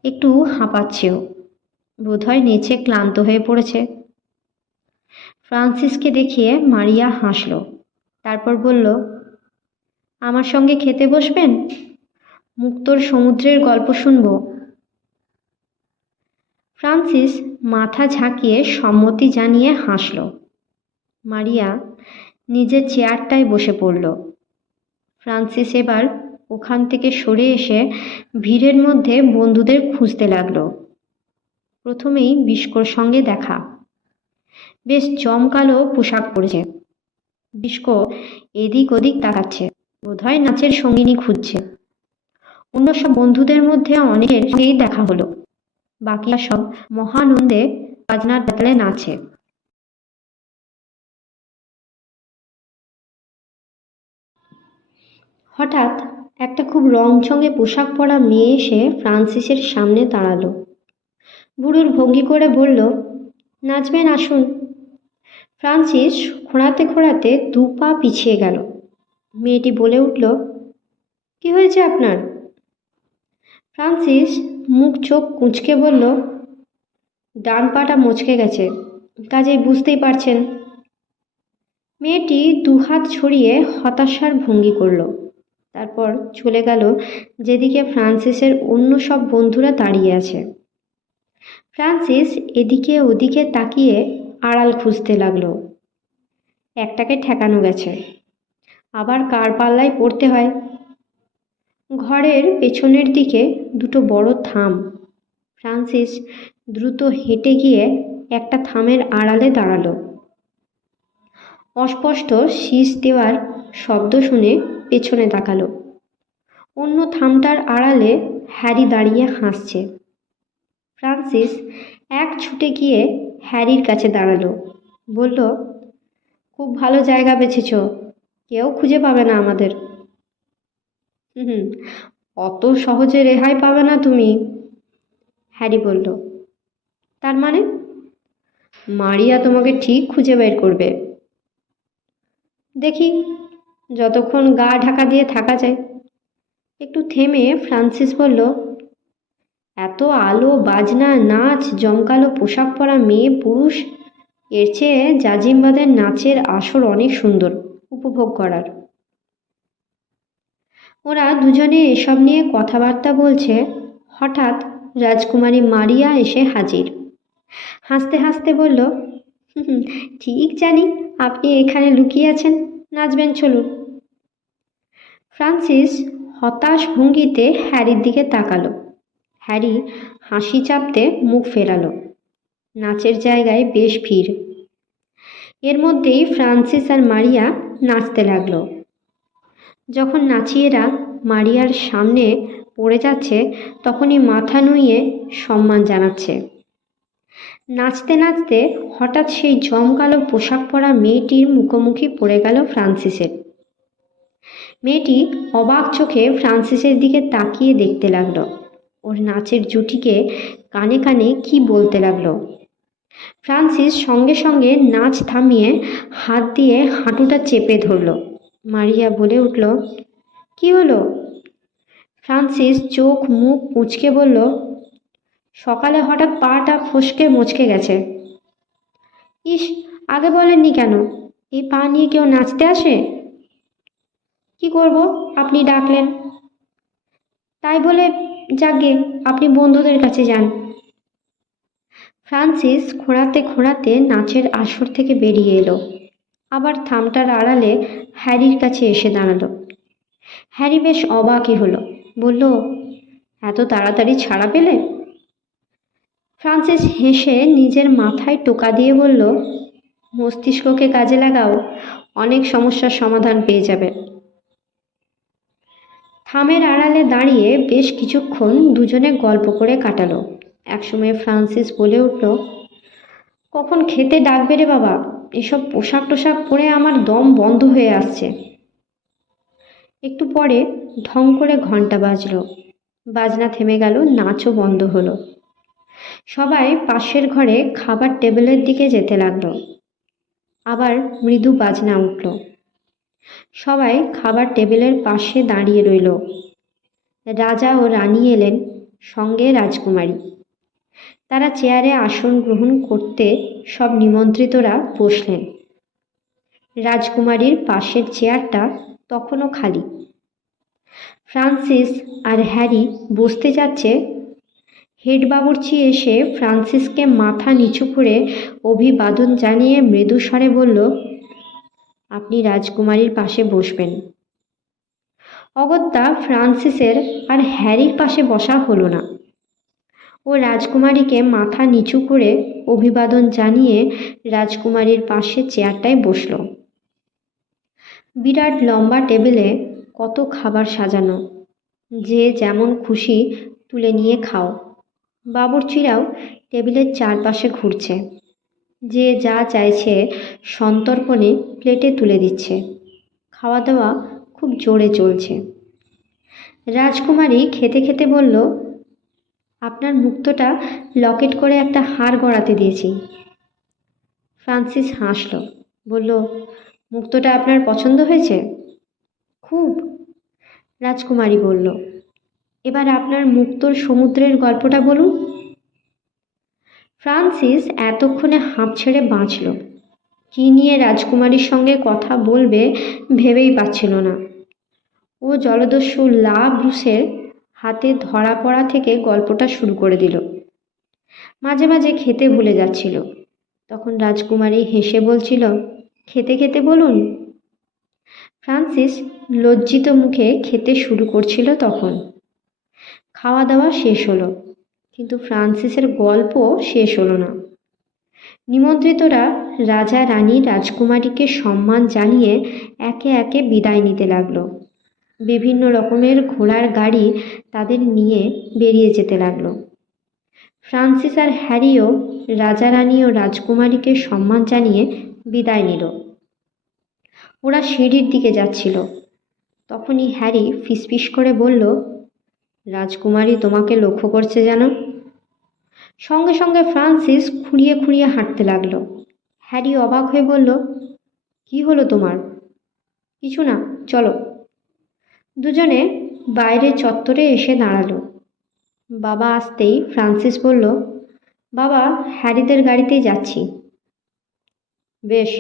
একটু হাঁপাচ্ছেও। বোধহয় নেচে ক্লান্ত হয়ে পড়েছে। ফ্রান্সিসকে দেখিয়ে মারিয়া হাসল, তারপর বলল, আমার সঙ্গে খেতে বসবেন? মুক্তোর সমুদ্রের গল্প শুনব। ফ্রান্সিস মাথা ঝাঁকিয়ে সম্মতি জানিয়ে হাসল। মারিয়া নিজের চেয়ারটায় বসে পড়ল। ফ্রান্সিস এবার ওখান থেকে সরে এসে ভিড়ের মধ্যে বন্ধুদের খুঁজতে লাগলো। প্রথমেই বিস্কোর সঙ্গে দেখা। বেশ জমকালো পোশাক পরেছে। বিস্কো এদিক ওদিক তাকাচ্ছে, বোধহয় নাচের সঙ্গিনী খুঁজছে। অন্য সব বন্ধুদের মধ্যে অনেকের সঙ্গেই দেখা হলো। বাকিরা সব মহানন্দে বাজনার তালে নাচে। হঠাৎ একটা খুব রংচঙে পোশাক পরা মেয়ে এসে ফ্রান্সিসের সামনে দাঁড়ালো। বুড়োর ভঙ্গি করে বলল, নাচবেন আসুন। ফ্রান্সিস খোঁড়াতে খোঁড়াতে 2 পা পিছিয়ে গেল। মেয়েটি বলে উঠল, কি হয়েছে আপনার? ফ্রান্সিস মুখ চোখ কুঁচকে বলল, ডান পাটা মচকে গেছে, কাজেই বুঝতেই পারছেন। মেয়েটি দুহাত ছড়িয়ে হতাশার ভঙ্গি করল, তারপর চলে গেল যেদিকে ফ্রান্সিসের অন্য সব বন্ধুরা দাঁড়িয়ে আছে। ফ্রান্সিস এদিকে ওদিকে তাকিয়ে আড়াল খুঁজতে লাগলো। একটাকে ঠেকানো গেছে, আবার কার পাল্লায় পড়তে হয়। ঘরের পেছনের দিকে দুটো বড় থাম। ফ্রান্সিস দ্রুত হেঁটে গিয়ে একটা থামের আড়ালে দাঁড়ালো। অস্পষ্ট শীষ দেওয়ার শব্দ শুনে পেছনে তাকালো। অন্য থামটার আড়ালে হ্যারি দাঁড়িয়ে হাসছে। ফ্রান্সিস এক ছুটে গিয়ে হ্যারির কাছে দাঁড়ালো, বলল, খুব ভালো জায়গা বেছেছ, কেউ খুঁজে পাবে না আমাদের। হুম, অত সহজে রেহাই পাবে না তুমি, হ্যারি বলল। তার মানে? মারিয়া তোমাকে ঠিক খুঁজে বের করবে। দেখি, যতক্ষণ গা ঢাকা দিয়ে থাকা যায়। একটু থেমে ফ্রান্সিস বলল, এত আলো বাজনা নাচ জমকালো পোশাক পরা মেয়ে পুরুষ, এর চেয়ে জাজিমবাদের নাচের আসর অনেক সুন্দর উপভোগ করার। ওরা দুজনে এসব নিয়ে কথাবার্তা বলছে, হঠাৎ রাজকুমারী মারিয়া এসে হাজির। হাসতে হাসতে বলল, "হুম, ঠিক জানি আপনি এখানে লুকিয়ে আছেন, নাচবেন চলুন।" ফ্রান্সিস হতাশ ভঙ্গিতে হ্যারির দিকে তাকালো। হ্যারি হাসি চাপতে মুখ ফেরালো। নাচের জায়গায় বেশ ভিড়। এর মধ্যেই ফ্রান্সিস আর মারিয়া নাচতে লাগলো। যখন নাচিয়েরা মারিয়ার সামনে পড়ে যাচ্ছে, তখনই মাথা নুইয়ে সম্মান জানাচ্ছে। নাচতে নাচতে হঠাৎ সেই জমকালো পোশাক পরা মেয়েটির মুখোমুখি পড়ে গেল ফ্রান্সিসের। মেয়েটি অবাক চোখে ফ্রান্সিসের দিকে তাকিয়ে দেখতে লাগলো। ওর নাচের জুটিকে কানে কানে কি বলতে লাগলো। ফ্রান্সিস সঙ্গে সঙ্গে নাচ থামিয়ে হাত দিয়ে হাঁটুটা চেপে ধরল। মারিয়া বলে উঠল, কি হলো? ফ্রান্সিস চোখ মুখ কুঁচকে বলল, সকালে হঠাৎ পাটা ফসকে মচকে গেছে। ইস, আগে বলেননি কেন? এই পা নিয়ে কেউ নাচতে আসে? কি করব, আপনি ডাকলেন তাই বলে। যাগে, আপনি বন্ধুদের কাছে যান। ফ্রান্সিস খোঁড়াতে খোঁড়াতে নাচের আসর থেকে বেরিয়ে এলো। আবার থামটার আড়ালে হ্যারির কাছে এসে দাঁড়ালো। হ্যারি বেশ অবাকই হলো, বলল, এত তাড়াতাড়ি ছাড়া পেলে? ফ্রান্সিস হেসে নিজের মাথায় টোকা দিয়ে বলল, মস্তিষ্ককে কাজে লাগাও, অনেক সমস্যার সমাধান পেয়ে যাবে। থামের আড়ালে দাঁড়িয়ে বেশ কিছুক্ষণ দুজনে গল্প করে কাটালো। একসময় ফ্রান্সিস বলে উঠল, কখন খেতে ডাকবে রে বাবা? এসব পোশাক টোশাক পরে আমার দম বন্ধ হয়ে আসছে। একটু পরে ঢং করে ঘন্টা বাজলো। বাজনা থেমে গেল, নাচও বন্ধ হলো। সবাই পাশের ঘরে খাবার টেবিলের দিকে যেতে লাগলো। আবার মৃদু বাজনা উঠল। সবাই খাবার টেবিলের পাশে দাঁড়িয়ে রইল। রাজা ও রানী এলেন, সঙ্গে রাজকুমারী। তারা চেয়ারে আসন গ্রহণ করতে সব নিমন্ত্রিতরা বসলেন। রাজকুমারীর পাশের চেয়ারটা তখনও খালি। ফ্রান্সিস আর হ্যারি বসতে যাচ্ছে, হেড বাবুর্চি এসে ফ্রান্সিসকে মাথা নিচু করে অভিবাদন জানিয়ে মৃদু স্বরে বলল, আপনি রাজকুমারীর পাশে বসবেন। অগত্যা ফ্রান্সিসের আর হ্যারির পাশে বসা হলো না। ও রাজকুমারীকে মাথা নিচু করে অভিবাদন জানিয়ে রাজকুমারীর পাশে চেয়ারটায় বসল। বিরাট লম্বা টেবিলে কত খাবার সাজানো, যে যেমন খুশি তুলে নিয়ে খাও। বাবুর্চিরাও টেবিলের চারপাশে ঘুরছে, যে যা চাইছে সন্তর্পণে প্লেটে তুলে দিচ্ছে। খাওয়া দাওয়া খুব জোরে চলছে। রাজকুমারী খেতে খেতে বলল, আপনার মুক্তোটা লকেট করে একটা হার গড়াতে দিয়েছি। ফ্রান্সিস হাসল, বলল, মুক্তোটা আপনার পছন্দ হয়েছে? খুব, রাজকুমারী বলল। এবার আপনার মুক্তোর সমুদ্রের গল্পটা বলুন। ফ্রান্সিস এতক্ষণে হাঁপ ছেড়ে বাঁচল। কী নিয়ে রাজকুমারীর সঙ্গে কথা বলবে ভেবেই পাচ্ছিল না। ও জলদস্যু লা ব্রুসের হাতে ধরা পড়া থেকে গল্পটা শুরু করে দিল। মাঝে মাঝে খেতে ভুলে যাচ্ছিল। তখন রাজকুমারী হেসে বলছিল, খেতে খেতে বলুন। ফ্রান্সিস লজ্জিত মুখে খেতে শুরু করছিল তখন। খাওয়া দাওয়া শেষ হলো, কিন্তু ফ্রান্সিসের গল্প শেষ হলো না। নিমন্ত্রিতরা রাজা রানী রাজকুমারীকে সম্মান জানিয়ে একে একে বিদায় নিতে লাগলো। বিভিন্ন রকমের ঘোড়ার গাড়ি তাদের নিয়ে বেরিয়ে যেতে লাগলো। ফ্রান্সিস আর হ্যারিও রাজা রানী ও রাজকুমারীকে সম্মান জানিয়ে বিদায় নিল। ওরা সিঁড়ির দিকে যাচ্ছিল। তখনই হ্যারি ফিসফিস করে বলল, রাজকুমারী তোমাকে লক্ষ্য করছে জানো। সঙ্গে সঙ্গে ফ্রান্সিস খুঁড়িয়ে খুঁড়িয়ে হাঁটতে লাগলো। হ্যারি অবাক হয়ে বলল, কি হলো তোমার? কিছু না, চলো। দুজনে বাইরে চত্বরে এসে দাঁড়ালো। বাবা আসতেই ফ্রান্সিস বলল, বাবা, হ্যারিদের গাড়িতেই যাচ্ছি। বেশ,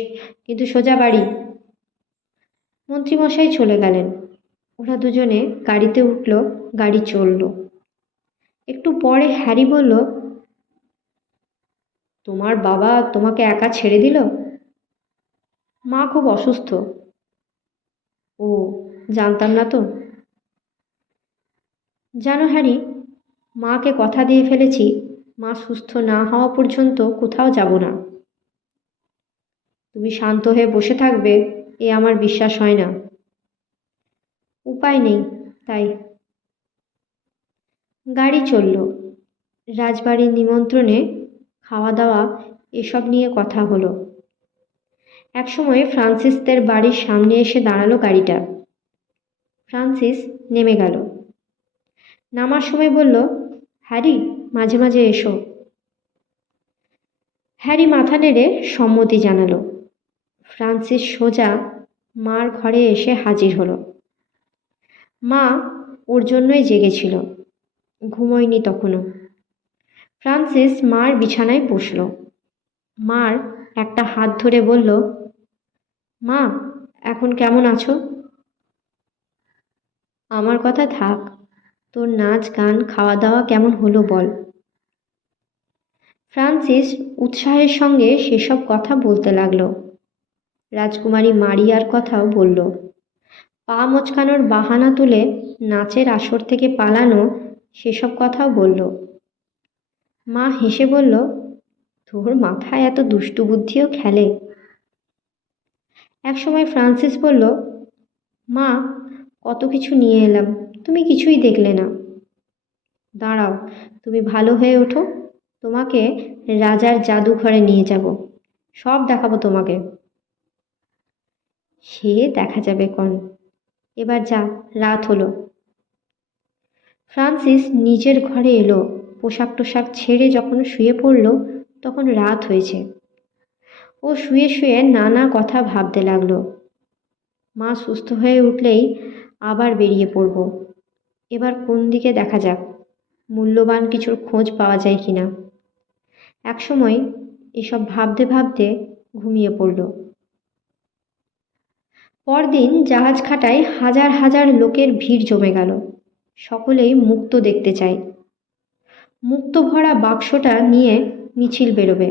কিন্তু সোজা বাড়ি। মন্ত্রীমশাই চলে গেলেন। ওরা দুজনে গাড়িতে উঠল, গাড়ি চলল। একটু পরে হ্যারি বলল, তোমার বাবা তোমাকে একা ছেড়ে দিল? মা খুব অসুস্থ। ও, জানতাম না তো। জানো হ্যারি, মাকে কথা দিয়ে ফেলেছি, মা সুস্থ না হওয়া পর্যন্ত কোথাও যাব না। তুমি শান্ত হয়ে বসে থাকবে এ আমার বিশ্বাস হয় না। উপায় নেই, তাই। গাড়ি চলল। রাজবাড়ির নিমন্ত্রণে, খাওয়া দাওয়া এসব নিয়ে কথা হলো। একসময় ফ্রান্সিসদের বাড়ির সামনে এসে দাঁড়ালো গাড়িটা। ফ্রান্সিস নেমে গেল। নামার সময় বলল, হ্যারি, মাঝে মাঝে এসো। হ্যারি মাথা নেড়ে সম্মতি জানালো। ফ্রান্সিস সোজা মার ঘরে এসে হাজির হলো। মা ওর জন্যই জেগেছিল, ঘুমোয়নি তখনও। ফ্রান্সিস মার বিছানায় বসল। মার একটা হাত ধরে বলল, মা, এখন কেমন আছো? আমার কথা থাক, তোর নাচ গান খাওয়া দাওয়া কেমন হলো বল। ফ্রান্সিস উৎসাহের সঙ্গে সেসব কথা বলতে লাগলো। রাজকুমারী মারিয়ার কথাও বলল। পা মচকানোর বাহানা তুলে নাচের আসর থেকে পালানো, সেসব কথাও বলল। মা হেসে বলল, তোর মাথায় এত দুষ্টু বুদ্ধিও খেলে। একসময় ফ্রান্সিস বলল, মা, কত কিছু নিয়ে এলাম, তুমি কিছুই দেখলে না। দাঁড়াও, তুমি ভালো হয়ে ওঠো, তোমাকে রাজার জাদুঘরে নিয়ে যাব, সব দেখাবো তোমাকে। সে দেখা যাবে কন, এবার যা, রাত হলো। ফ্রান্সিস নিজের ঘরে এলো। পোশাক টোশাক ছেড়ে যখন শুয়ে পড়ল, তখন রাত হয়েছে। ও শুয়ে শুয়ে নানা কথা ভাবতে লাগলো। মা সুস্থ হয়ে উঠলেই আবার বেরিয়ে পড়ব। এবার কোন দিকে দেখা যাক, মূল্যবান কিছুর খোঁজ পাওয়া যায় কিনা। একসময় এসব ভাবতে ভাবতে ঘুমিয়ে পড়ল। পরদিন জাহাজখাটায় হাজার হাজার লোকের ভিড় জমে গেল। সকলেই মুক্তো দেখতে চায়। মুক্তো ভরা বাক্সটা নিয়ে মিছিল বেরোবে।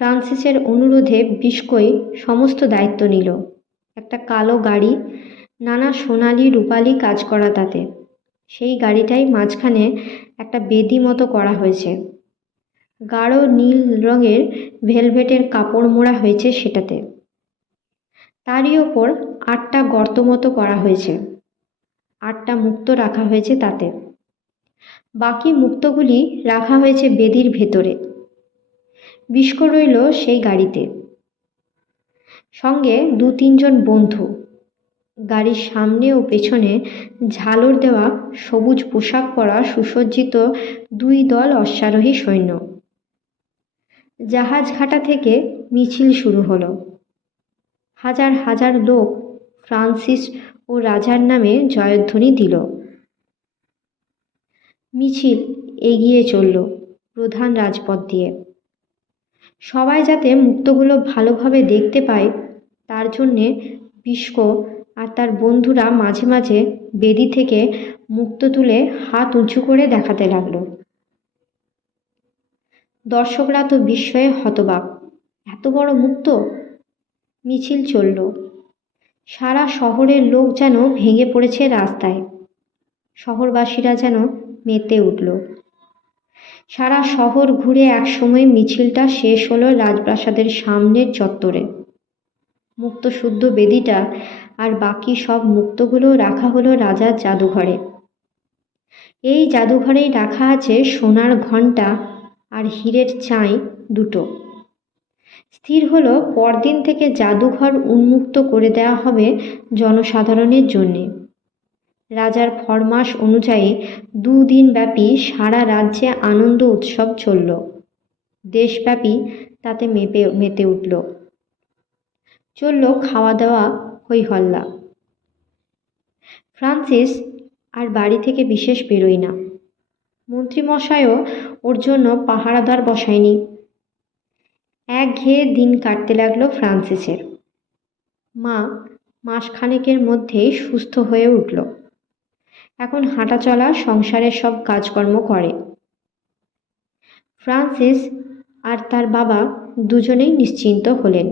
ফ্রান্সিসের অনুরোধে বিস্কই সমস্ত দায়িত্ব নিল। একটা কালো গাড়ি, নানা সোনালি রূপালি কাজ করা তাতে। সেই গাড়িটাই মাঝখানে একটা বেদি মতো করা হয়েছে। গাঢ় নীল রঙের ভেলভেটের কাপড় মোড়া হয়েছে সেটাতে। তারই ওপর 8টা গর্ত মতো করা হয়েছে। 8টা মুক্তো রাখা হয়েছে তাতে। বাকি মুক্তোগুলি রাখা হয়েছে বেদির ভেতরে। বিস্কো রইল সেই গাড়িতে, সঙ্গে 2-3 জন বন্ধু। গাড়ির সামনে ও পেছনে ঝালর দেওয়া সবুজ পোশাক পরা সুসজ্জিত 2 দল অশ্বারোহী সৈন্য। জাহাজঘাটা থেকে মিছিল শুরু হলো। হাজার হাজার লোক ফ্রান্সিস ও রাজার নামে জয়ধ্বনি দিল। মিছিল এগিয়ে চলল প্রধান রাজপথ দিয়ে। সবাই যাতে মুক্তগুলো ভালোভাবে দেখতে পায় তার জন্যে বিস্কো আর তার বন্ধুরা মাঝে মাঝে বেদি থেকে মুক্ত তুলে হাত উঁচু করে দেখাতে লাগলো। দর্শকরা তো বিস্ময়ে হতবাক, এত বড় মুক্ত! মিছিল চলল। সারা শহরের লোক যেন ভেঙে পড়েছে রাস্তায়। শহরবাসীরা যেন মেতে উঠল। সারা শহর ঘুরে একসময় মিছিলটা শেষ হলো রাজপ্রাসাদের সামনের চত্বরে। মুক্ত শুদ্ধ বেদিটা আর বাকি সব মুক্তগুলো রাখা হলো রাজার জাদুঘরে। এই জাদুঘরেই রাখা আছে সোনার ঘণ্টা আর হীরের চাই দুটো। স্থির হলো পরদিন থেকে জাদুঘর উন্মুক্ত করে দেওয়া হবে জনসাধারণের জন্যে। রাজার ফরমাস অনুযায়ী 2 দিন ব্যাপী সারা রাজ্যে আনন্দ উৎসব চলল। দেশব্যাপী তাতে মেতে উঠল। চলল খাওয়া দাওয়া, হই হল্লা। ফ্রান্সিস আর বাড়ি থেকে বিশেষ বেরোয় না। মন্ত্রীমশাইও ওর জন্য পাহারাদার বসায়নি। একঘেয়ে দিন কাটতে লাগলো ফ্রান্সিসের। মা মাসখানেকের মধ্যেই সুস্থ হয়ে উঠল। এখন হাঁটাচলা, সংসারের সব কাজকর্ম করে। ফ্রান্সিস আর তার বাবা দুজনেই নিশ্চিন্ত হলেন।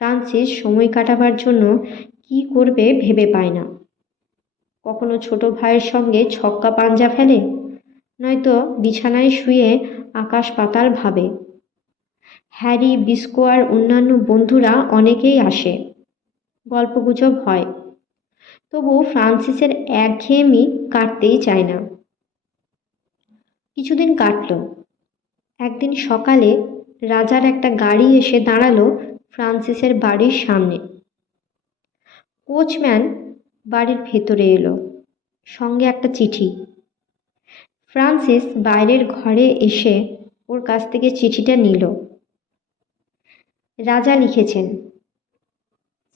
ফ্রান্সিস সময় কাটাবার জন্য কি করবে ভেবে পায় না। কখনো ছোট ভাইয়ের সঙ্গে ছক্কা পাঞ্জা ফেলে, নয়তো বিছানায় শুয়ে আকাশ পাতাল ভাবে। হ্যারি, বিস্কো আর অন্যান্য বন্ধুরা অনেকেই আসে, গল্পগুজব হয়। তবু ফ্রান্সিসের একঘেয়েমি কাটতেই চায় না। কিছুদিন কাটল। একদিন সকালে রাজার একটা গাড়ি এসে দাঁড়ালো ফ্রান্সিসের বাড়ির সামনে। কোচম্যান বাড়ির ভেতরে এলো, সঙ্গে একটা চিঠি। ফ্রান্সিস বাইরের ঘরে এসে ওর কাছ থেকে চিঠিটা নিল। রাজা লিখেছেন,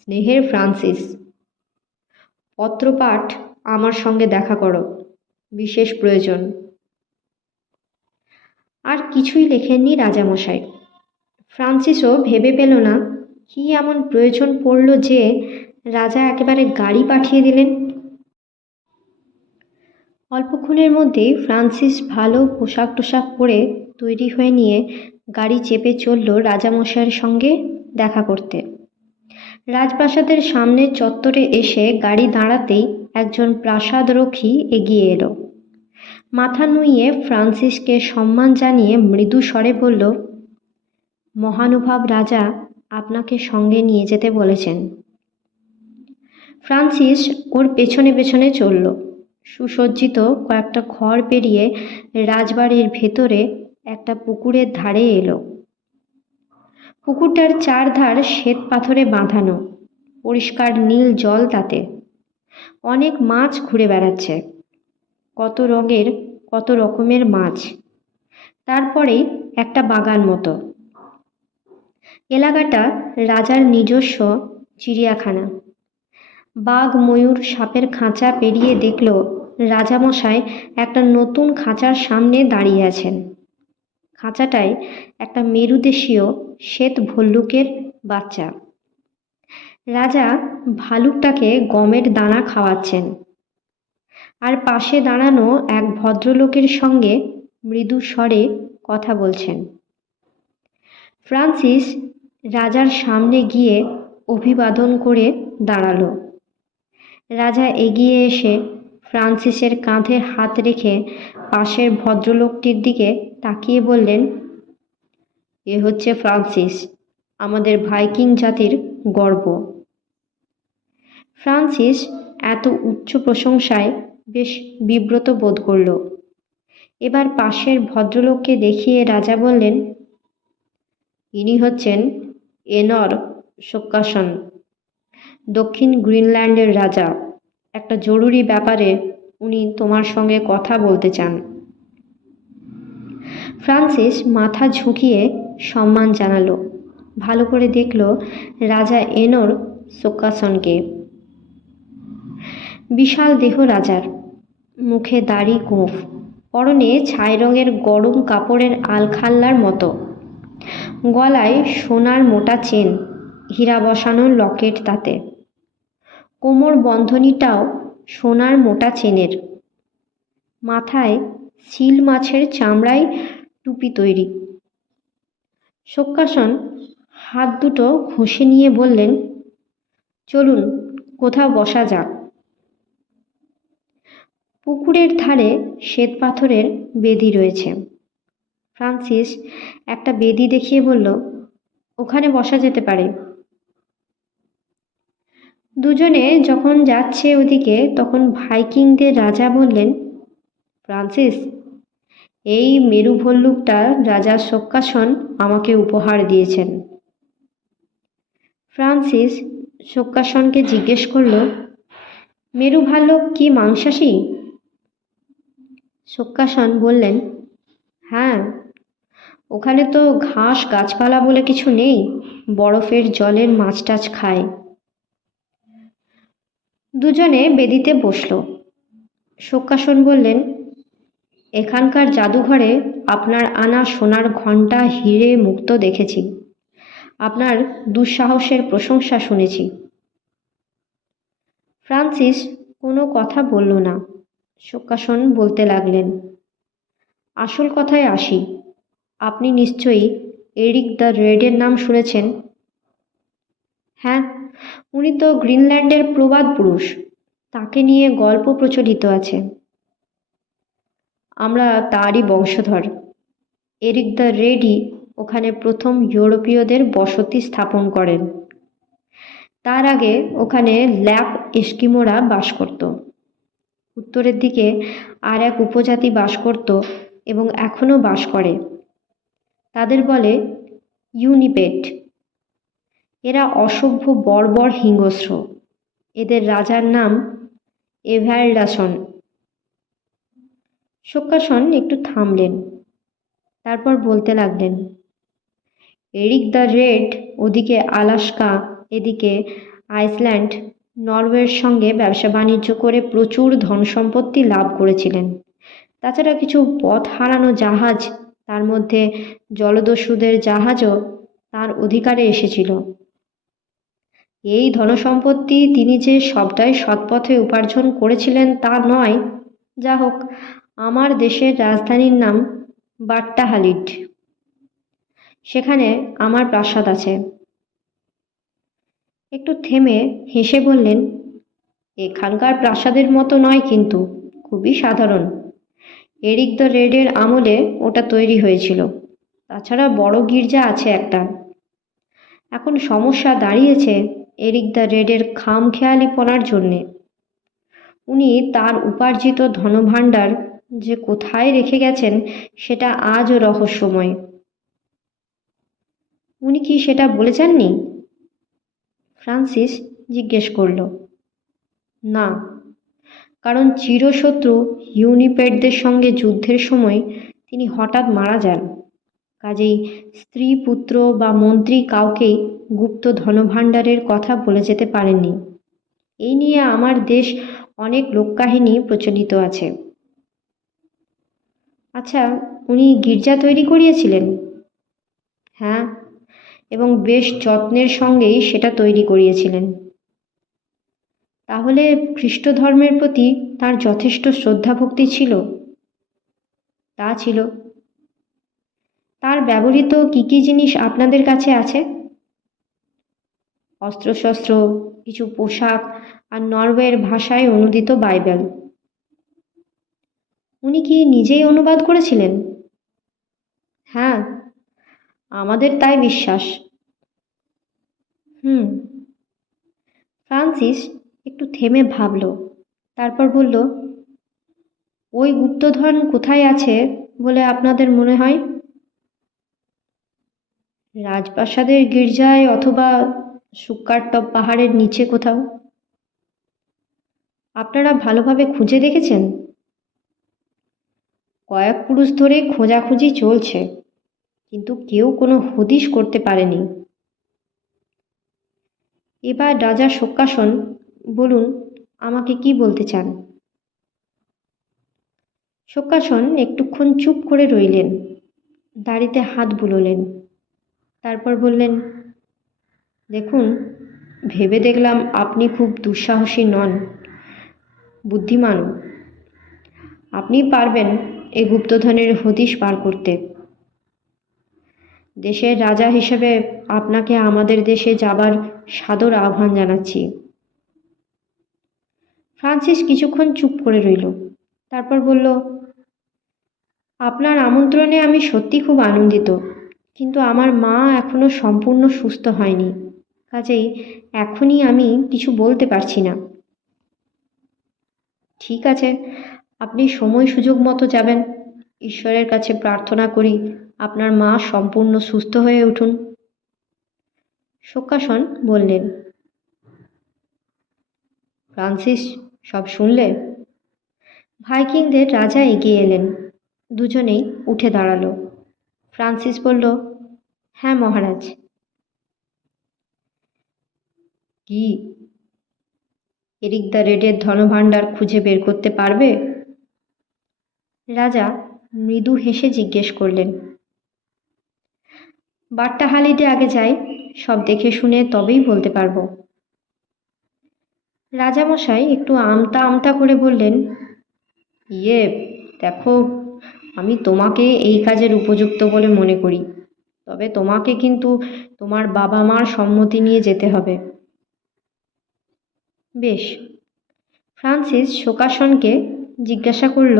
স্নেহের ফ্রান্সিস, পত্রপাঠ আমার সঙ্গে দেখা করো, বিশেষ প্রয়োজন। আর কিছুই লেখেননি রাজামশাই। ফ্রান্সিসও ভেবে পেল না কি এমন প্রয়োজন পড়ল যে রাজা একেবারে গাড়ি পাঠিয়ে দিলেন। অল্পক্ষণের মধ্যেই ফ্রান্সিস ভালো পোশাক টোশাক পরে তৈরি হয়ে নিয়ে গাড়ি চেপে চলল রাজামশাইয়ের সঙ্গে দেখা করতে। রাজপ্রাসাদের সামনের চত্বরে এসে গাড়ি দাঁড়াতেই একজন প্রাসাদরক্ষী এগিয়ে এলো। মাথা নুইয়ে ফ্রান্সিসকে সম্মান জানিয়ে মৃদু স্বরে বলল, মহানুভব রাজা আপনাকে সঙ্গে নিয়ে যেতে বলেছেন। ফ্রান্সিস ওর পেছনে পেছনে চলল। সুসজ্জিত কয়েকটা ঘর পেরিয়ে রাজবাড়ির ভেতরে একটা পুকুরের ধারে এলো। পুকুরটার চারধার শ্বেত পাথরে বাঁধানো, পরিষ্কার নীল জল তাতে। অনেক মাছ ঘুরে বেড়াচ্ছে, কত রঙের কত রকমের মাছ। তারপরেই একটা বাগান মতো। এলাকাটা রাজার নিজস্ব চিড়িয়াখানা। বাঘ, ময়ূর, সাপের খাঁচা পেরিয়ে দেখল রাজামশাই একটা নতুন খাঁচার সামনে দাঁড়িয়ে আছেন। খাঁচাটায় একটা মেরুদেশীয় শ্বেত ভল্লুকের বাচ্চা। রাজা ভালুকটাকে গমের দানা খাওয়াচ্ছেন, আর পাশে দাঁড়ানো এক ভদ্রলোকের সঙ্গে মৃদু স্বরে কথা বলছেন। ফ্রান্সিস রাজার সামনে গিয়ে অভিবাদন করে দাঁড়ালো। রাজা এগিয়ে এসে ফ্রান্সিসের কাঁধে হাত রেখে পাশের ভদ্রলোকটির দিকে তাকিয়ে বললেন, এ হচ্ছে ফ্রান্সিস, আমাদের ভাইকিং জাতির গর্ব। ফ্রান্সিস এত উচ্চ প্রশংসায় বেশ বিব্রত বোধ করল। এবার পাশের ভদ্রলোককে দেখিয়ে রাজা বললেন, ইনি হচ্ছেন এনর সোক্কাসন, দক্ষিণ গ্রিনল্যান্ডের রাজা। একটা জরুরি ব্যাপারে উনি তোমার সঙ্গে কথা বলতে চান। ফ্রান্সিস মাথা ঝুঁকিয়ে সম্মান জানালো। ভালো করে দেখল রাজা এনর সোক্কাসনকে। বিশাল দেহ রাজার, মুখে দাড়ি গোঁফ, পরনে ছাই রঙের গরম কাপড়ের আলখাল্লার মতো, গলায় সোনার মোটা চেন, হীরা বসানো লকেট তাতে, কোমর বন্ধনীটাও সোনার মোটা চেনের, মাথায় সিল মাছের চামড়ায় টুপি তৈরি। সোক্কাসন হাত দুটো ঘষে নিয়ে বললেন, চলুন কোথাও বসা যাক। পুকুরের ধারে শ্বেতপাথরের বেদি রয়েছে। ফ্রান্সিস একটা বেদি দেখিয়ে বলল, ওখানে বসা যেতে পারে। দুজনে যখন যাচ্ছে ওদিকে তখন ভাইকিংদের রাজা বললেন, ফ্রান্সিস, এই মেরু ভল্লুকটা রাজা সোক্কাসন আমাকে উপহার দিয়েছেন। ফ্রান্সিস সোক্কাসনকে জিজ্ঞেস করল, মেরু ভাল্লুক কি মাংসাশী? সোক্কাসন বললেন, হ্যাঁ, ওখানে তো ঘাস গাছপালা বলে কিছু নেই, বরফের জলের মাছ টাছ খায়। দুজনে বেদিতে বসল। সোক্কাসন বললেন, এখানকার জাদুঘরে আপনার আনা সোনার ঘণ্টা, হিরে, মুক্তো দেখেছি, আপনার দুঃসাহসের প্রশংসা শুনেছি। ফ্রান্সিস কোনো কথা বলল না। সোক্কাসন বলতে লাগলেন, আসল কথায় আসি, আপনি নিশ্চয়ই এরিক দ্য রেডের নাম শুনেছেন? হ্যাঁ, উনি তো গ্রিনল্যান্ডের প্রবাদ পুরুষ, তাকে নিয়ে গল্প প্রচলিত আছে। আমরা তারই বংশধর। এরিক দ্য রেডই ওখানে প্রথম ইউরোপীয়দের বসতি স্থাপন করেন। তার আগে ওখানে ল্যাপ এস্কিমোরা বাস করত। উত্তরের দিকে আর এক উপজাতি বাস করত এবং এখনও বাস করে। তাদের বলে ইউনিপেট। এরা অসভ্য, বর্বর, হিংস্র। এদের রাজার নাম এভালডাসন। সোক্কাসন একটু থামলেন, তারপর বলতে লাগলেন, এরিক দ্য রেড ওদিকে আলাস্কা, এদিকে আইসল্যান্ড, নরওয়ের সঙ্গে ব্যবসা বাণিজ্য করে প্রচুর ধন সম্পত্তি লাভ করেছিলেন। তাছাড়া কিছু পথ হারানো জাহাজ, তার মধ্যে জলদস্যুদের জাহাজও তার অধিকারে এসেছিল। এই ধনসম্পত্তি তিনি যে সবটাই সৎপথে উপার্জন করেছিলেন তা নয়। যা হোক, আমার দেশের রাজধানীর নাম বাট্টাহালিড। সেখানে আমার প্রাসাদ আছে। একটু থেমে হেসে বললেন, এখানকার প্রাসাদের মতো নয়, কিন্তু খুবই সাধারণ। এরিক দ্য রেডের আমলে ওটা তৈরি হয়েছিল। তাছাড়া বড় গির্জা আছে একটা। এখন সমস্যা দাঁড়িয়েছে এরিক দ্য রেডের খামখেয়ালিপনার জন্যে। উনি তার উপার্জিত ধনভাণ্ডার যে কোথায় রেখে গেছেন সেটা আজও রহস্যময়। উনি কি সেটা বলে যাননি? ফ্রান্সিস জিজ্ঞেস করল। না, কারণ চিরশত্রু ইউনিপেটদের সঙ্গে যুদ্ধের সময় তিনি হঠাৎ মারা যান। কাজেই স্ত্রী, পুত্র বা মন্ত্রী কাউকেই গুপ্ত ধনভাণ্ডারের কথা বলে যেতে পারেননি। এই নিয়ে আমার দেশ অনেক লোককাহিনী প্রচলিত আছে। আচ্ছা, উনি গির্জা তৈরি করিয়েছিলেন? হ্যাঁ, এবং বেশ যত্নের সঙ্গেই সেটা তৈরি করিয়েছিলেন। তাহলে খ্রিস্ট ধর্মের প্রতি তার যথেষ্ট শ্রদ্ধাভক্তি ছিল? তা ছিল। তার ব্যবহৃত কী কী জিনিস আপনাদের কাছে আছে? অস্ত্রশস্ত্র, কিছু পোশাক আর নরওয়ের ভাষায় অনুদিত বাইবেল। উনি কি নিজেই অনুবাদ করেছিলেন? হ্যাঁ, আমাদের তাই বিশ্বাস। হুম। ফ্রান্সিস একটু থেমে ভাবল, তারপর বলল, ওই গুপ্তধন কোথায় আছে বলে আপনাদের মনে হয়? রাজপ্রাসাদের গির্জায় অথবা সুক্কারটপ পাহাড়ের নিচে কোথাও। আপনারা ভালোভাবে খুঁজে দেখেছেন? কয়েক পুরুষ ধরে খোঁজাখুঁজি চলছে, কিন্তু কেউ কোনো হদিশ করতে পারেনি। এবার রাজা শোকাসন, বলুন আমাকে কি বলতে চান? শোকাসন একটুক্ষণ চুপ করে রইলেন, দাড়িতে হাত বুলোলেন। তারপর বললেন, দেখুন, ভেবে দেখলাম আপনি খুব দুঃসাহসী নন, বুদ্ধিমান। আপনি পারবেন এই গুপ্তধনের হদিশ বার করতে। দেশের রাজা হিসেবে আপনাকে আমাদের দেশে যাবার সাদর আহ্বান জানাচ্ছি। ফ্রান্সিস কিছুক্ষণ চুপ করে রইল, তারপর বলল, আপনার আমন্ত্রণে আমি সত্যি খুব আনন্দিত, কিন্তু আমার মা এখনো সম্পূর্ণ সুস্থ হয়নি, কাজেই এখনই আমি কিছু বলতে পারছি না। ঠিক আছে, আপনি সময় সুযোগ মতো যাবেন। ঈশ্বরের কাছে প্রার্থনা করি আপনার মা সম্পূর্ণ সুস্থ হয়ে উঠুন। শোকাসন বললেন। ফ্রান্সিস সব শুনলে? ভাইকিংদের রাজা এগিয়ে এলেন, দুজনেই উঠে দাঁড়ালো। ফ্রান্সিস বলল, হ্যাঁ মহারাজ। কি, এরিক দ্য রেডের ধনভাণ্ডার খুঁজে বের করতে পারবে? রাজা মৃদু হেসে জিজ্ঞেস করলেন। বাট্টাহালিতে আগে যাই, সব দেখে শুনে তবেই বলতে পারবো। রাজামশাই একটু আমতা আমতা করে বললেন, ইয়ে, দেখো, আমি তোমাকে এই কাজের উপযুক্ত বলে মনে করি, তবে তোমাকে কিন্তু তোমার বাবা মার সম্মতি নিয়ে যেতে হবে। বেশ। ফ্রান্সিস শোকাসনকে জিজ্ঞাসা করল,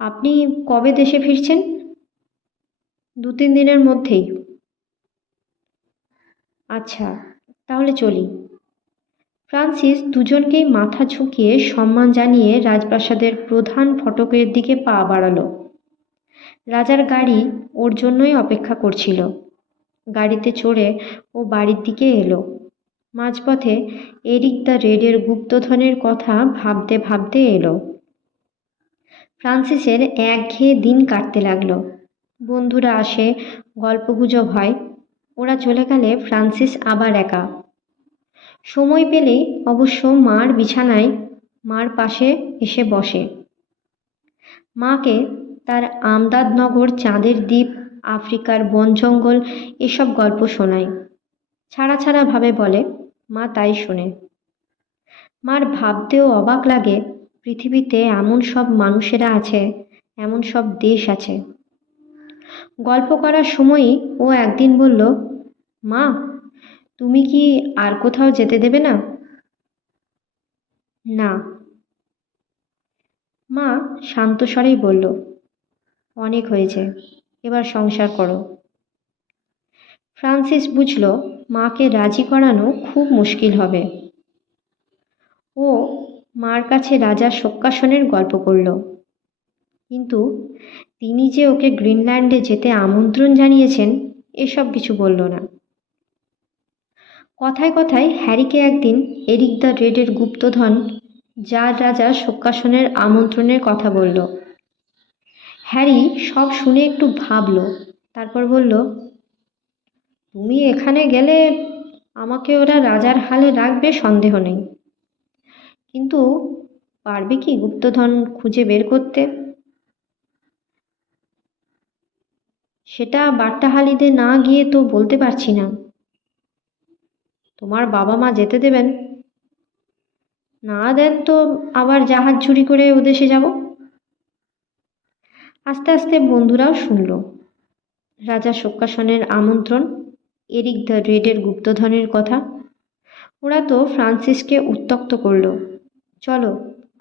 আপনি কবে দেশে ফিরছেন? 2-3 দিনের মধ্যেই। আচ্ছা, তাহলে চলি। ফ্রান্সিস দুজনকেই মাথা ঝুঁকিয়ে সম্মান জানিয়ে রাজপ্রাসাদের প্রধান ফটকের দিকে পা বাড়ালো। রাজার গাড়ি ওর জন্যই অপেক্ষা করছিল। গাড়িতে চড়ে ও বাড়ির দিকে এলো। মাঝপথে এরিক দ্য রেডের গুপ্তধনের কথা ভাবতে ভাবতে এলো। ফ্রান্সিসের একঘেয়ে দিন কাটতে লাগলো। বন্ধুরা আসে, গল্পগুজব হয়। ওরা চলে গেলে ফ্রান্সিস আবার একা। সময় পেলেই অবশ্য মার বিছানায় মার পাশে এসে বসে। মাকে তার আমদাদনগর, চাঁদের দ্বীপ, আফ্রিকার বন জঙ্গল এসব গল্প শোনায়। ছাড়া ছাড়া ভাবে বলে, মা তাই শোনে। মার ভাবতেও অবাক লাগে, পৃথিবীতে এমন সব মানুষেরা আছে, এমন সব দেশ আছে। গল্প করার সময়ই ও একদিন বলল, মা, তুমি কি আর কোথাও যেতে দেবে না? না। মা শান্ত স্বরেই বলল, অনেক হয়েছে, এবার সংসার করো। ফ্রান্সিস বুঝল মাকে রাজি করানো খুব মুশকিল হবে। ও মার কাছে রাজা শোকাসনের গল্প করল, কিন্তু তিনি যে ওকে গ্রিনল্যান্ডে যেতে আমন্ত্রণ জানিয়েছেন এসব কিছু বলল না। কথায় কথায় হ্যারিকে একদিন এরিক দ্য রেডের গুপ্তধন, যার রাজা শোকাসনের আমন্ত্রণের কথা বলল। হ্যারি সব শুনে একটু ভাবল, তারপর বলল, তুমি এখানে গেলে আমাকে ওরা রাজার হালে রাখবে সন্দেহ নেই, কিন্তু পারবে কি গুপ্তধন খুঁজে বের করতে? সেটা বাট্টাহালিতে না গিয়ে তো বলতে পারছি না। তোমার বাবা মা যেতে দেবেন? না দেন তো আবার জাহাজ চুরি করে ওদেশে যাব। আস্তে আস্তে বন্ধুরাও শুনল রাজা শোকাসনের আমন্ত্রণ, এরিক দ্য রেডের গুপ্তধনের কথা। ওরা তো ফ্রান্সিসকে উত্ত্যক্ত করল, চলো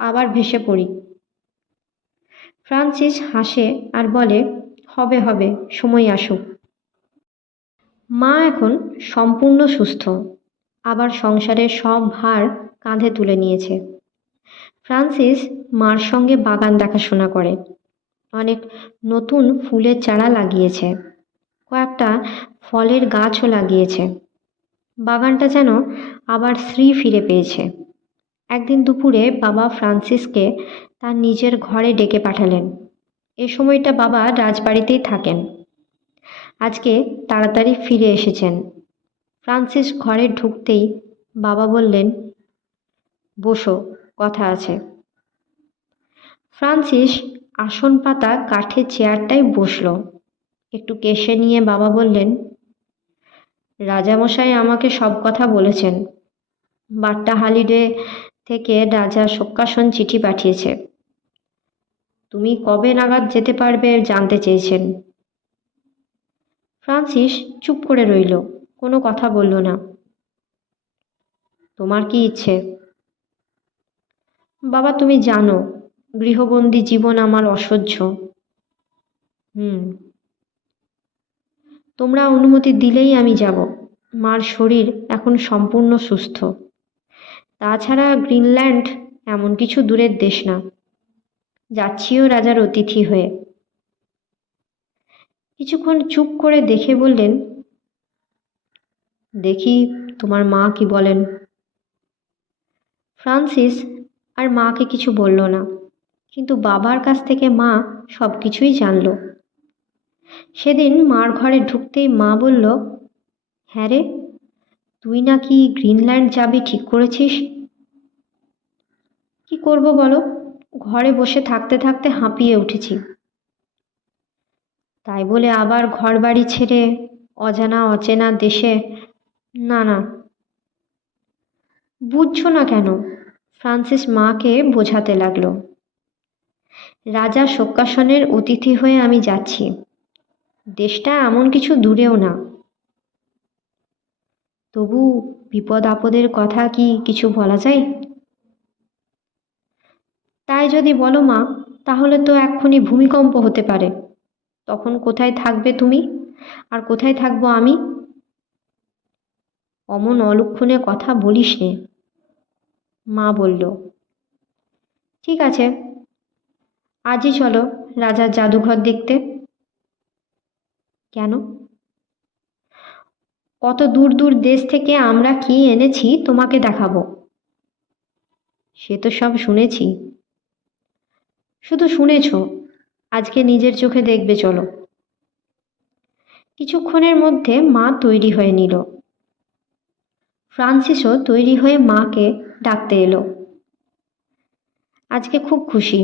আবার ভেসে পড়ি। ফ্রান্সিস হাসে আর বলে, হবে হবে, সময় আসুক। মা এখন সম্পূর্ণ সুস্থ, আবার সংসারের সব ভার কাঁধে তুলে নিয়েছে। ফ্রান্সিস মার সঙ্গে বাগান দেখাশোনা করে, অনেক নতুন ফুলের চারা লাগিয়েছে, কয়েকটা ফলের গাছও লাগিয়েছে। বাগানটা যেন আবার শ্রী ফিরে পেয়েছে। একদিন দুপুরে বাবা ফ্রান্সিসকে তার নিজের ঘরে ডেকে পাঠালেন। এ সময়টা বাবা রাজবাড়িতেই থাকেন। আজকে তাড়াতাড়ি ফিরে এসেছেন। ফ্রান্সিস ঘরে ঢুকতেই বাবা বললেন, বসো, কথা আছে। ফ্রান্সিস আসন পাতা কাঠের চেয়ারটায় বসল। একটু কেশে নিয়ে বাবা বললেন, রাজামশাই আমাকে সব কথা বলেছেন। বাট্টাহালিডে থেকে রাজা শোকাসন চিঠি পাঠিয়েছে। তুমি কবে নাগাদ যেতে পারবে জানতে চেয়েছেন। ফ্রান্সিস চুপ করে রইল, কোনো কথা বলল না। তোমার কি ইচ্ছে? বাবা, তুমি জানো গৃহবন্দী জীবন আমার অসহ্য। হুম। তোমরা অনুমতি দিলেই আমি যাব। মার শরীর এখন সম্পূর্ণ সুস্থ। তাছাড়া গ্রিনল্যান্ড এমন কিছু দূরের দেশ না। যাচ্ছিও রাজার অতিথি হয়ে। কিছুক্ষণ চুপ করে দেখে বললেন, দেখি তোমার মা কি বলেন। ফ্রান্সিস আর মাকে কিছু বলল না, কিন্তু বাবার কাছ থেকে মা সব কিছুই জানল। সেদিন মার ঘরে ঢুকতেই মা বলল, হ্যাঁ রে, তুই নাকি গ্রিনল্যান্ড যাবি ঠিক করেছিস। কি করব বলো, ঘরে বসে থাকতে থাকতে হাঁপিয়ে উঠেছি। তাই বলে আবার ঘর বাড়ি ছেড়ে অজানা অচেনা দেশে? না না। বুঝছো না কেন? ফ্রান্সিস মাকে বোঝাতে লাগলো। রাজা শোকাসনের অতিথি হয়ে আমি যাচ্ছি। দেশটা এমন কিছু দূরেও না। তবু বিপদ আপদের কথা কি কিছু বলা যায়? তাই যদি বলো মা, তাহলে তো এক্ষুনি ভূমিকম্প হতে পারে। তখন কোথায় থাকবে তুমি, আর কোথায় থাকবো আমি? অমন অলক্ষণে কথা বলিস নে, মা বলল। ঠিক আছে, আজই চলো রাজার জাদুঘর দেখতে। কেন? কত দূর দূর দেশ থেকে আমরা কি এনেছি তোমাকে দেখাবো। সে তো সব শুনেছি। শুধু শুনেছ, আজকে নিজের চোখে দেখবে, চলো। কিছুক্ষণের মধ্যে মা তৈরি হয়ে নিল। ফ্রান্সিসও তৈরি হয়ে মাকে ডাকতে এলো। আজকে খুব খুশি।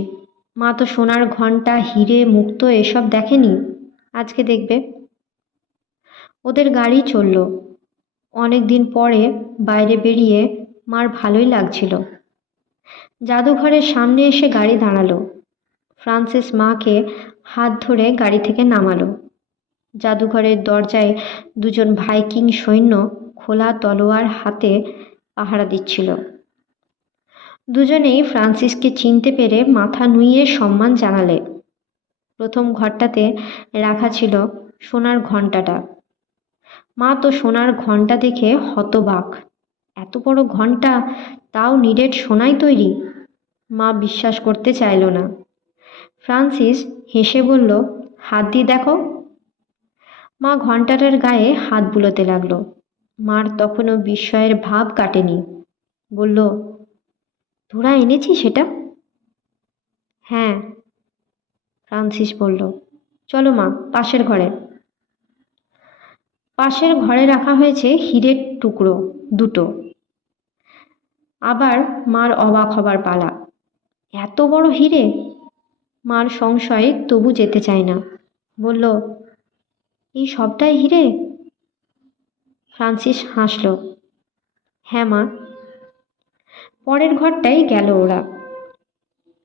মা তো সোনার ঘণ্টা, হিরে, মুক্তো এসব দেখেনি, আজকে দেখবে। ওদের গাড়ি চলল। অনেক দিন পরে বাইরে বেরিয়ে মার ভালোই লাগছিল। জাদুঘরের সামনে এসে গাড়ি দাঁড়ালো। ফ্রান্সিস মাকে হাত ধরে গাড়ি থেকে নামালো। জাদুঘরের দরজায় দুজন ভাইকিং সৈন্য খোলা তলোয়ার হাতে পাহারা দিচ্ছিল। দুজনেই ফ্রান্সিসকে চিনতে পেরে মাথা নুইয়ে সম্মান জানালে। প্রথম ঘরটাতে রাখা ছিল সোনার ঘণ্টাটা। মা তো সোনার ঘণ্টা দেখে হতবাক। এত বড় ঘণ্টা, তাও নিরেট সোনায় তৈরি। মা বিশ্বাস করতে চাইল না। ফ্রান্সিস হেসে বলল, হাত দিয়ে দেখো। মা ঘণ্টাটার গায়ে হাত বুলোতে লাগলো। মার তখনও বিস্ময়ের ভাব কাটেনি। বলল, তোরা এনেছিস সেটা? হ্যাঁ, ফ্রান্সিস বলল। চলো মা, পাশের ঘরে। পাশের ঘরে রাখা হয়েছে হীরের টুকরো দুটো। আবার মার অবাক হবার পালা। এত বড় হিরে! মার সংশয় তবু যেতে চায় না। বলল, এই সবটাই হিরে? ফ্রান্সিস হাসল। হ্যাঁ মা। পরের ঘরটাই গেল ওরা।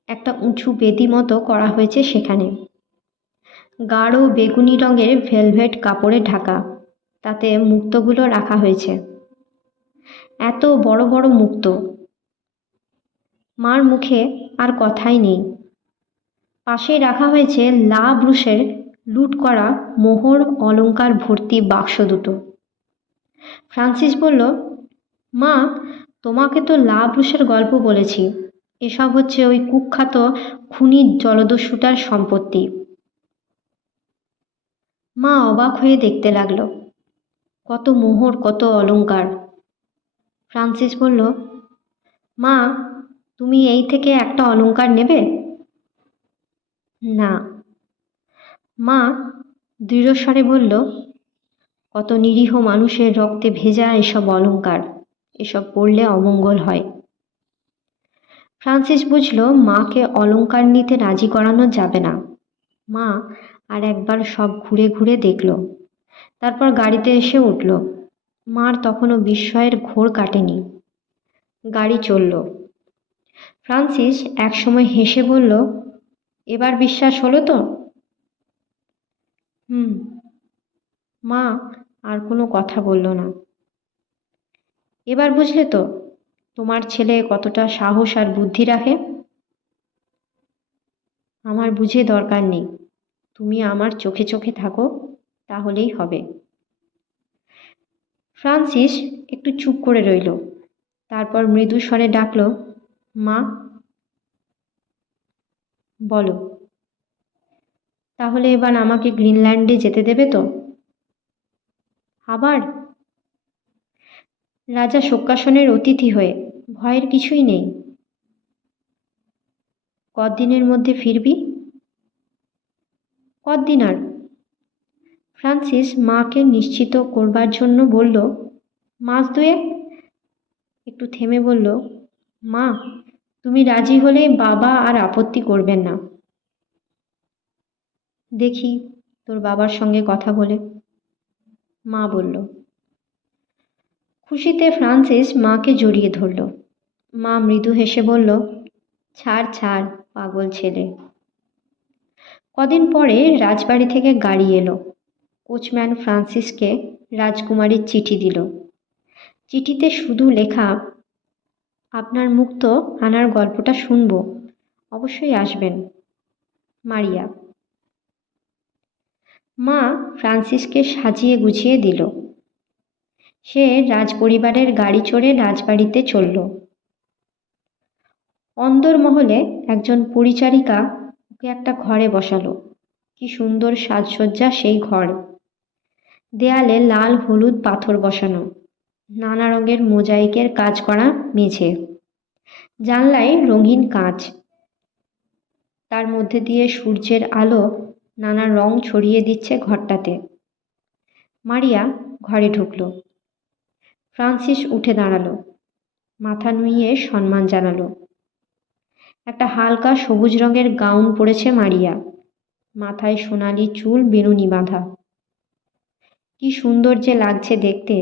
একটা উঁচু বেদি মতো করা হয়েছে সেখানে। গাঢ় বেগুনি রঙের ভেলভেট কাপড়ে ঢাকা, তাতে মুক্তোগুলো রাখা হয়েছে। এত বড় বড় মুক্তো! মার মুখে আর কথাই নেই। পাশেই রাখা হয়েছে লা ব্রুশের লুট করা মোহর অলংকার ভর্তি বাক্স দুটো। ফ্রান্সিস বলল, মা, তোমাকে তো লা ব্রুশের গল্প বলেছি। এসব হচ্ছে ওই কুখ্যাত খুনি জলদস্যুটার সম্পত্তি। মা অবাক হয়ে দেখতে লাগলো। কত মোহর, কত অলংকার! ফ্রান্সিস বলল, মা, তুমি এই থেকে একটা অলংকার নেবে? না। মা দৃঢ়স্বরে বলল, কত নিরীহ মানুষের রক্তে ভেজা এসব অলংকার, এসব পরলে অমঙ্গল হয়। ফ্রান্সিস বুঝল মাকে অলংকার নিতে রাজি করানো যাবে না। মা আর একবার সব ঘুরে ঘুরে দেখল, তারপর গাড়িতে এসে উঠল। মার তখনও বিস্ময়ের ঘোর কাটেনি। গাড়ি চলল। ফ্রান্সিস একসময় হেসে বলল, এবার বিশ্বাস হলো তো? হুম। মা আর কোনো কথা বলল না। এবার বুঝলে তো তোমার ছেলে কতটা সাহস আর বুদ্ধি রাখে? আমার বুঝে দরকার নেই, তুমি আমার চোখে চোখে থাকো, তাহলেই হবে। ফ্রান্সিস একটু চুপ করে রইল, তারপর মৃদু স্বরে ডাকল, মা। বলো। তাহলে এবার আমাকে গ্রিনল্যান্ডে যেতে দেবে তো? আবার? রাজা শোকাসনের অতিথি হয়ে, ভয়ের কিছুই নেই। কদিনের মধ্যে ফিরবি? কদিন আর? ফ্রান্সিস মাকে নিশ্চিত করবার জন্য বলল, মাস দুয়েক। একটু থেমে বলল, মা, তুমি রাজি হলে বাবা আর আপত্তি করবেন না। দেখি তোর বাবার সঙ্গে কথা বলে, মা বলল। খুশিতে ফ্রান্সিস মাকে জড়িয়ে ধরল। মা মৃদু হেসে বলল, ছাড় ছাড়, পাগল ছেলে। কদিন পরে রাজবাড়ি থেকে গাড়ি এলো। কোচম্যান ফ্রান্সিসকে রাজকুমারীর চিঠি দিল। চিঠিতে শুধু লেখা, আপনার মুক্ত আনার গল্পটা শুনবো, অবশ্যই আসবেন, মারিয়া। মা ফ্রান্সিসকে সাজিয়ে গুছিয়ে দিল। সে রাজপরিবারের গাড়ি চড়ে রাজবাড়িতে চলল। অন্দরমহলে একজন পরিচারিকা ওকে একটা ঘরে বসালো। কি সুন্দর সাজসজ্জা সেই ঘর! দেয়ালে লাল হলুদ পাথর বসানো, নানা রঙের মোজাইকের কাজ করা মেঝে, জানলায় রঙিন কাঁচ, তার মধ্যে দিয়ে সূর্যের আলো নানা রং ছড়িয়ে দিচ্ছে ঘরটাতে। মারিয়া ঘরে ঢুকল। ফ্রান্সিস উঠে দাঁড়ালো, মাথা নুইয়ে সম্মান জানালো। একটা হালকা সবুজ রঙের গাউন পরেছে মারিয়া, মাথায় সোনালি চুল বেনুনি বাঁধা। কি সুন্দর যে লাগছে দেখতে!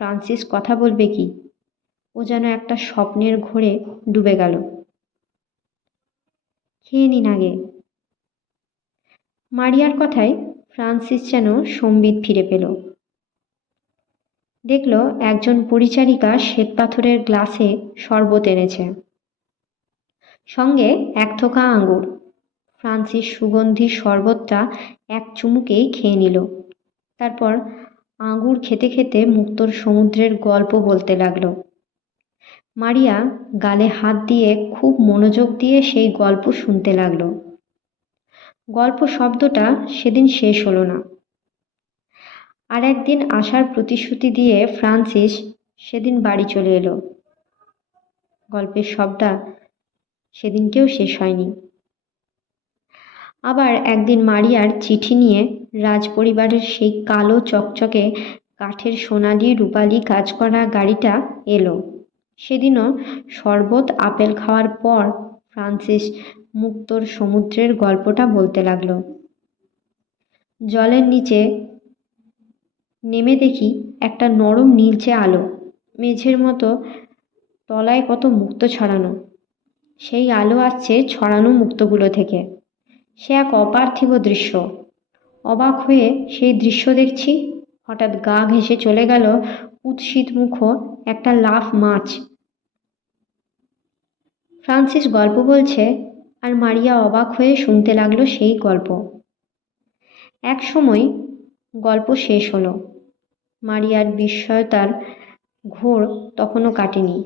ফ্রান্সিস কথা বলবে কি? ও যেন একটা স্বপ্নের ঘোরে ডুবে গেল। খেয়ে নিন আগে। মারিয়ার কথায় ফ্রান্সিস যেন সম্বিত ফিরে পেল। দেখল একজন পরিচারিকা শ্বেতপাথরের গ্লাসে শরবত এনেছে, সঙ্গে এক থোকা আঙুর। ফ্রান্সিস সুগন্ধি শরবতটা এক চুমুকেই খেয়ে নিল। তারপর আঙুর খেতে খেতে মুক্তোর সমুদ্রের গল্প বলতে লাগলো। মারিয়া গালে হাত দিয়ে খুব মনোযোগ দিয়ে সেই গল্প শুনতে লাগলো। গল্প শব্দটা সেদিন শেষ হলো না। আর একদিন আসার প্রতিশ্রুতি দিয়ে ফ্রান্সিস সেদিন বাড়ি চলে এলো। গল্পের সবটা সেদিনকেও শেষ হয়নি। আবার একদিন মারিয়ার চিঠি নিয়ে রাজপরিবারের সেই কালো চকচকে কাঠের সোনালি রূপালি কাজ করা গাড়িটা এলো। সেদিনও শরবত আপেল খাওয়ার পর ফ্রান্সিস মুক্তোর সমুদ্রের গল্পটা বলতে লাগলো। জলের নিচে নেমে দেখি একটা নরম নীলচে আলো, মেঝের মতো তলায় কত মুক্তো ছড়ানো। সেই আলো আসছে ছড়ানো মুক্তোগুলো থেকে। সে এক অপার্থিব দৃশ্য। অবাক হয়ে সেই দৃশ্য দেখছি, হঠাৎ গা ঘেঁষে চলে গেল কুৎসিত মুখ একটা লাফ মাছ। ফ্রান্সিস গল্প বলছে আর মারিয়া অবাক হয়ে শুনতে লাগলো সেই গল্প। এক সময় গল্প শেষ হলো। মারিয়ার বিস্ময়তার ঘোর তখনও কাটেনি।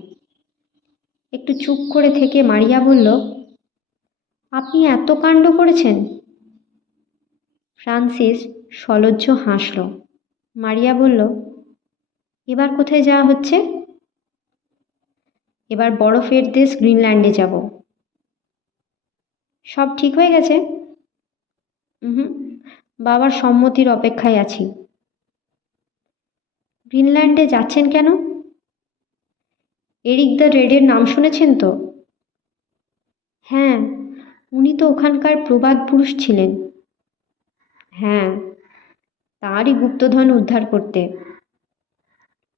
একটু চুপ করে থেকে মারিয়া বলল, আপনি এত কাণ্ড করেছেন? ফ্রান্সিস সলজ্জ হাসল। মারিয়া বলল, এবার কোথায় যাওয়া হচ্ছে? এবার বরফের দেশ গ্রিনল্যান্ডে যাব। সব ঠিক হয়ে গেছে? হুম, বাবার সম্মতির অপেক্ষায় আছি। গ্রিনল্যান্ডে যাচ্ছেন কেন? এরিক দ্য রেডের নাম শুনেছেন তো? হ্যাঁ, উনি তো ওখানকার প্রবাদ পুরুষ ছিলেন। হ্যাঁ, তাঁরই গুপ্তধন উদ্ধার করতে,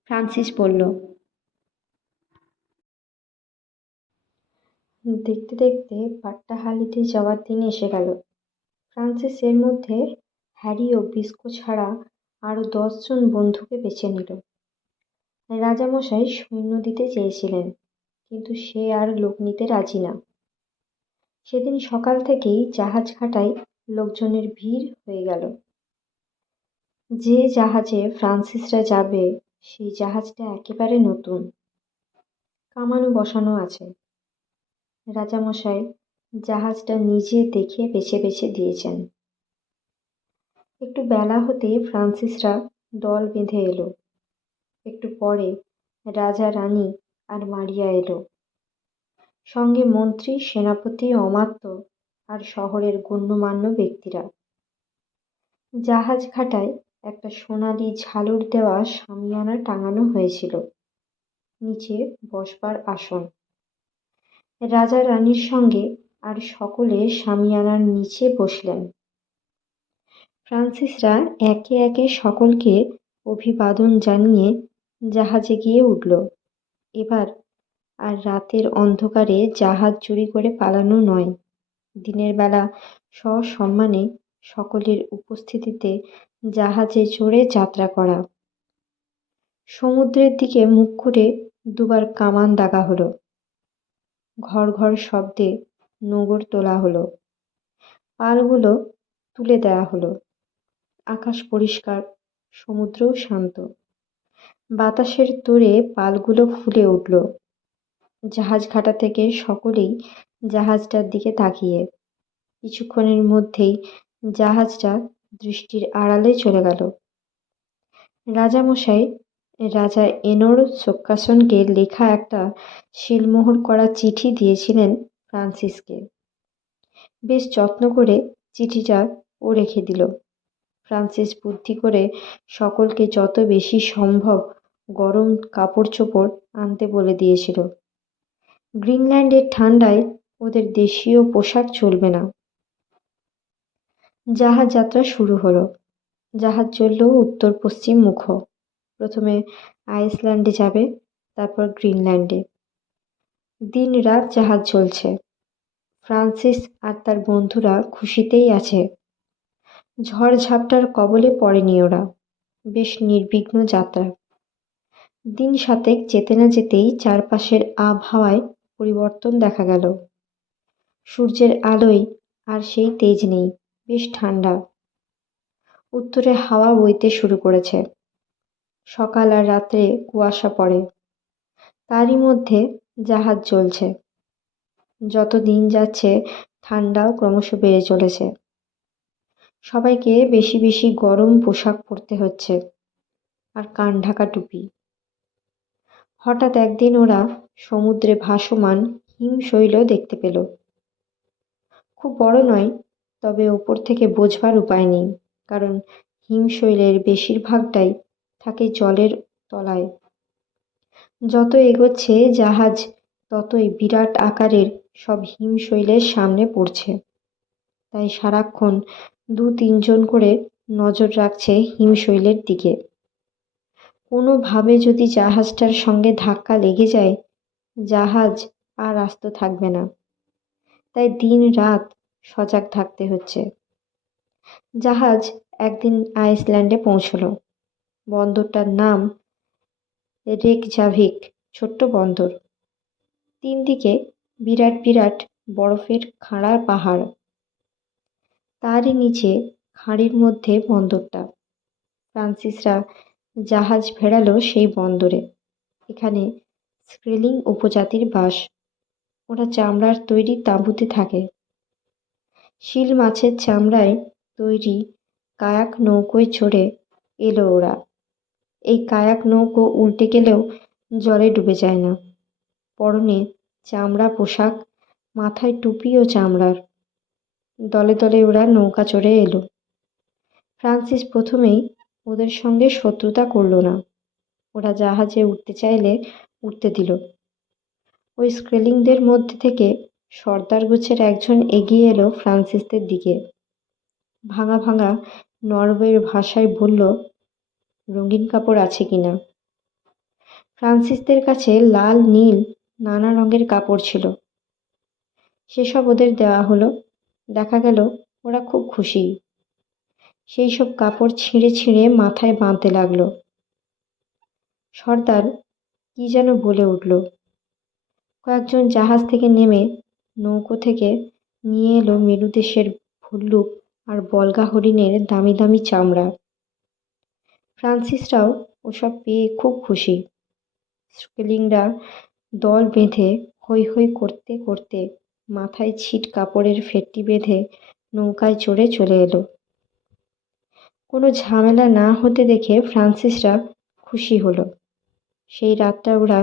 ফ্রান্সিস বলল। দেখতে দেখতে পাট্টাহালিতে যাওয়ার দিন এসে গেল। ফ্রান্সিস এর মধ্যে হ্যারি ও বিস্কো ছাড়া আরো 10 জন বন্ধুকে বেছে নিল। রাজামশাই সৈন্য দিতে চেয়েছিলেন, কিন্তু সে আর লোক নিতে রাজি না। সেদিন সকাল থেকেই জাহাজ ঘাটায় লোকজনের ভিড় হয়ে গেল। যে জাহাজে ফ্রান্সিসরা যাবে সেই জাহাজটা একেবারে নতুন, কামানও বসানো আছে। রাজামশাই জাহাজটা নিজে দেখে বেছে বেছে দিয়েছেন। একটু বেলা হতে ফ্রান্সিসরা দল বেঁধে এলো। একটু পরে রাজা রানী আর মারিয়া এলো, সঙ্গে মন্ত্রী, সেনাপতি, অমাত্য আর শহরের গণ্যমান্য ব্যক্তিরা। জাহাজ ঘাটায় একটা সোনালি ঝালর দেওয়া শামিয়ানা টাঙানো হয়েছিল, নিচে বসবার আসন। রাজা রানীর সঙ্গে আর সকলে শামিয়ানার নিচে বসলেন। ফ্রান্সিসরা একে একে সকলকে অভিবাদন জানিয়ে জাহাজে গিয়ে উঠল। এবার আর রাতের অন্ধকারে জাহাজ চুরি করে পালানো নয়, দিনের বেলা সসম্মানে সকলের উপস্থিতিতে জাহাজে চড়ে যাত্রা করা। সমুদ্রের দিকে মুখ করে দুবার কামান দাগা হলো। ঘর ঘর শব্দে নোঙর তোলা হলো। পালগুলো তুলে দেয়া হলো। আকাশ পরিষ্কার, সমুদ্রও শান্ত। বাতাসের তোড়ে পালগুলো ফুলে উঠল। জাহাজ ঘাটা থেকে সকলেই জাহাজটার দিকে তাকিয়ে। কিছুক্ষণের মধ্যেই জাহাজটা দৃষ্টির আড়ালে চলে গেল। রাজামশাই রাজা এনোর সোক্কাসনকে লেখা একটা সিলমোহর করা চিঠি দিয়েছিলেন ফ্রান্সিসকে। বেশ যত্ন করে চিঠিটা ও রেখে দিল। ফ্রান্সিস বুদ্ধি করে সকলকে যত বেশি সম্ভব গরম কাপড় চোপড় আনতে বলে দিয়েছিল। গ্রিনল্যান্ডের ঠান্ডায় ওদের দেশীয় পোশাক চলবে না। জাহাজ যাত্রা শুরু হলো। জাহাজ চলল উত্তর পশ্চিম মুখ। প্রথমে আইসল্যান্ডে যাবে, তারপর গ্রিনল্যান্ডে। দিন রাত জাহাজ চলছে। ফ্রান্সিস আর তার বন্ধুরা খুশিতেই আছে। ঝড় ঝাপটার কবলে পড়েনি ওরা। বেশ নির্বিঘ্ন যাত্রা। দিন 7 যেতে না যেতেই চারপাশের আবহাওয়ায় পরিবর্তন দেখা গেল। সূর্যের আলোয় আর সেই তেজ নেই, বেশ ঠান্ডা। উত্তরে হাওয়া বইতে শুরু করেছে। সকাল আর রাত্রে কুয়াশা পড়ে। তারই মধ্যে জাহাজ চলছে। যত দিন যাচ্ছে ঠান্ডাও ক্রমশ বেড়ে চলেছে। সবাইকে বেশি বেশি গরম পোশাক পরতে হচ্ছে, আর কান ঢাকা টুপি। হঠাৎ একদিন ওরা সমুদ্রে ভাসমান হিমশৈল দেখতে পেল। খুব বড় নয়, তবে ওপর থেকে বোঝবার উপায় নেই, কারণ হিমশৈলের বেশিরভাগটাই থাকে জলের তলায়। যত এগোচ্ছে জাহাজ, ততই বিরাট আকারের সব হিমশৈলের সামনে পড়ছে। তাই সারাক্ষণ 2-3 জন করে নজর রাখছে হিমশৈলের দিকে। কোনোভাবে যদি জাহাজটার সঙ্গে ধাক্কা লেগে যায়, জাহাজ আর আস্ত থাকবে না। তাই দিন রাত সজাগ থাকতে হচ্ছে। জাহাজ একদিন আইসল্যান্ডে পৌঁছল। বন্দরটার নাম রেকজাভিক, ছোট্ট বন্দর। 3 দিকে বিরাট বিরাট বরফের খাড়া পাহাড়। তারই নিচে খাঁড়ির মধ্যে বন্দরটা। ফ্রান্সিসরা জাহাজ ভেড়ালো সেই বন্দরে। এখানে স্ক্রেলিং উপজাতির বাস। ওরা চামড়ার তৈরি তাঁবুতে থাকে। শিল মাছের চামড়ায় তৈরি কায়াক নৌকোয় চড়ে এলো ওরা। এই কায়াক নৌকো উল্টে গেলেও জলে ডুবে যায় না। পরনে চামড়া পোশাক, মাথায় টুপিও চামড়ার। দলে দলে ওরা নৌকা চড়ে এলো। ফ্রান্সিস প্রথমেই ওদের সঙ্গে শত্রুতা করল না। ওরা জাহাজে উঠতে চাইলে উঠতে দিল। ওই স্ক্রেলিংদের মধ্যে থেকে সর্দার গোছের একজন এগিয়ে এলো ফ্রান্সিসদের দিকে। ভাঙা ভাঙা নরওয়ের ভাষায় বলল, রঙিন কাপড় আছে কিনা। ফ্রান্সিসদের কাছে লাল, নীল, নানা রঙের কাপড় ছিল। সেসব ওদের দেওয়া হলো। দেখা গেল ওরা খুব খুশি। সেই সব কাপড় ছিঁড়ে ছিঁড়ে মাথায় বাঁধতে লাগলো। সর্দার কি যেন বলে উঠল। কয়েকজন জাহাজ থেকে নেমে নৌকো থেকে নিয়ে এলো মেরুদেশের ভল্লুক আর বল্গা হরিণের দামি দামি চামড়া। ফ্রান্সিসরাও ওসব পেয়ে খুব খুশি। স্কেলিংরা দল বেঁধে হৈ হৈ করতে করতে মাথায় ছিট কাপড়ের ফেটটি বেঁধে নৌকায় চড়ে চলে এলো। কোনো ঝামেলা না হতে দেখে ফ্রান্সিসরা খুশি হলো। সেই রাতটা ওরা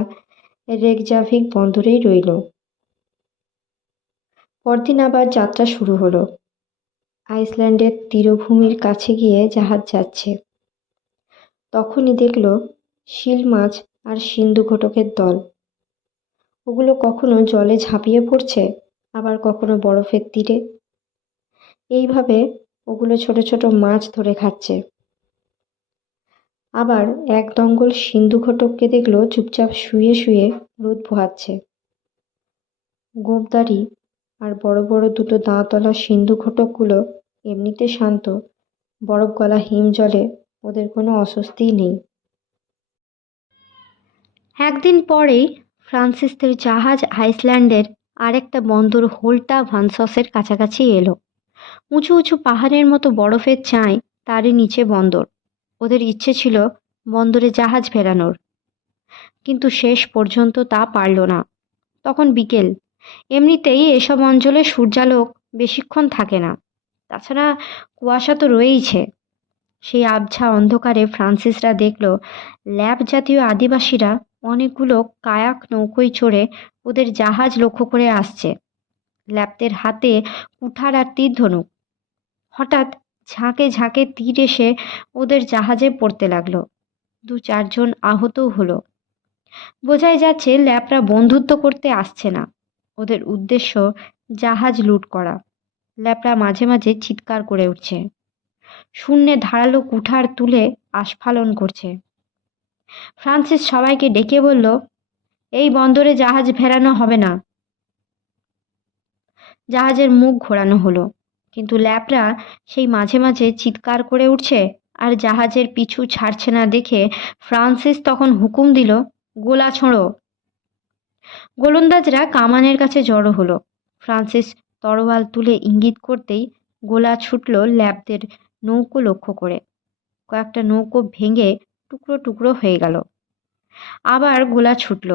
রেকজাভিক বন্দরেই রইল। পরদিন আবার যাত্রা শুরু হলো। আইসল্যান্ডের তীরভূমির কাছে গিয়ে জাহাজ যাচ্ছে। তখনই দেখল শিল মাছ আর সিন্ধু ঘটকের দল। ওগুলো কখনো জলে ঝাঁপিয়ে পড়ছে, আবার কখনো বরফের তীরে। এইভাবে ওগুলো ছোট ছোট মাছ ধরে খাচ্ছে। আবার এক দঙ্গল সিন্ধু ঘটককে দেখল চুপচাপ শুয়ে শুয়ে রোদ পোহাচ্ছে। গোঁপদাড়ি আর বড় বড় দুটো দাঁতওয়ালা সিন্ধু ঘটকগুলো এমনিতে শান্ত, বরফ গলা হিম জলে ওদের কোনো অস্বস্তিই নেই। একদিন পরেই ফ্রান্সিসদের জাহাজ আইসল্যান্ডের আরেকটা বন্দর হোল্টা ভানসসের কাছাকাছি এলো। উঁচু উঁচু পাহাড়ের মতো বরফের চাঁই, তারই নিচে বন্দর। ওদের ইচ্ছে ছিল বন্দরে জাহাজ ফেরানোর, কিন্তু শেষ পর্যন্ত তা পারল না। তখন বিকেল। এমনিতেই এসব অঞ্চলে সূর্যালোক বেশিক্ষণ থাকে না, তাছাড়া কুয়াশা তো রয়েইছে। সেই আবছা অন্ধকারে ফ্রান্সিসরা দেখল ল্যাব জাতীয় আদিবাসীরা অনেকগুলো কায়াক নৌকোয় চড়ে ওদের জাহাজ লক্ষ্য করে আসছে। ল্যাবদের হাতে কুঠার আর তীর ধনুক। হঠাৎ ঝাঁকে ঝাঁকে তীর এসে ওদের জাহাজে পড়তে লাগলো। 2-4 জন আহতও হলো। বোঝাই যাচ্ছে ল্যাবরা বন্ধুত্ব করতে আসছে না, ওদের উদ্দেশ্য জাহাজ লুট করা। ল্যাবরা মাঝে মাঝে চিৎকার করে উঠছে, শূন্যে ধারালো কুঠার তুলে আস্ফালন করছে। ফ্রান্সিস সবাইকে ডেকে বলল, এই বন্দরে জাহাজ ফেরানো হবে না। জাহাজের মুখ ঘোরানো হলো, কিন্তু ল্যাবরা সেই মাঝে মাঝে চিৎকার করে উঠছে আর জাহাজের পিছু ছাড়ছে না দেখে ফ্রান্সিস তখন হুকুম দিল, গোলা ছোঁড়ো। গোলন্দাজরা কামানের কাছে জড়ো হলো। ফ্রান্সিস তরোয়াল তুলে ইঙ্গিত করতেই গোলা ছুটল ল্যাবদের নৌকো লক্ষ্য করে। কয়েকটা নৌকো ভেঙে টুকরো টুকরো হয়ে গেল। আবার গোলা ছুটল,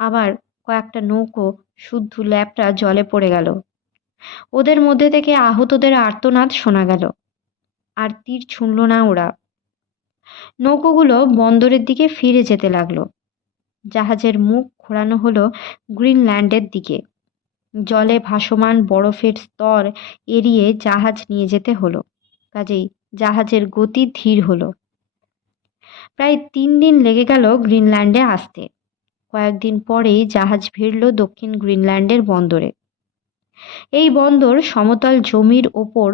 আবার কয়েকটা নৌকো শুদ্ধ ল্যাবরা জলে পড়ে গেল। ওদের মধ্যে থেকে আহতদের আর্তনাদ শোনা গেল, আর তীর ছুঁড়ল না ওরা। নৌকোগুলো বন্দরের দিকে ফিরে যেতে লাগলো। জাহাজের মুখ ঘোরানো হলো গ্রিনল্যান্ডের দিকে। জলে ভাসমান বরফের স্তর এড়িয়ে জাহাজ নিয়ে যেতে হলো, কাজেই জাহাজের গতি ধীর হলো। প্রায় 3 দিন লেগে গেল গ্রিনল্যান্ডে আসতে। কয়েকদিন পরেই জাহাজ ফিরল দক্ষিণ গ্রিনল্যান্ডের বন্দরে। এই বন্দর সমতল জমির ওপর,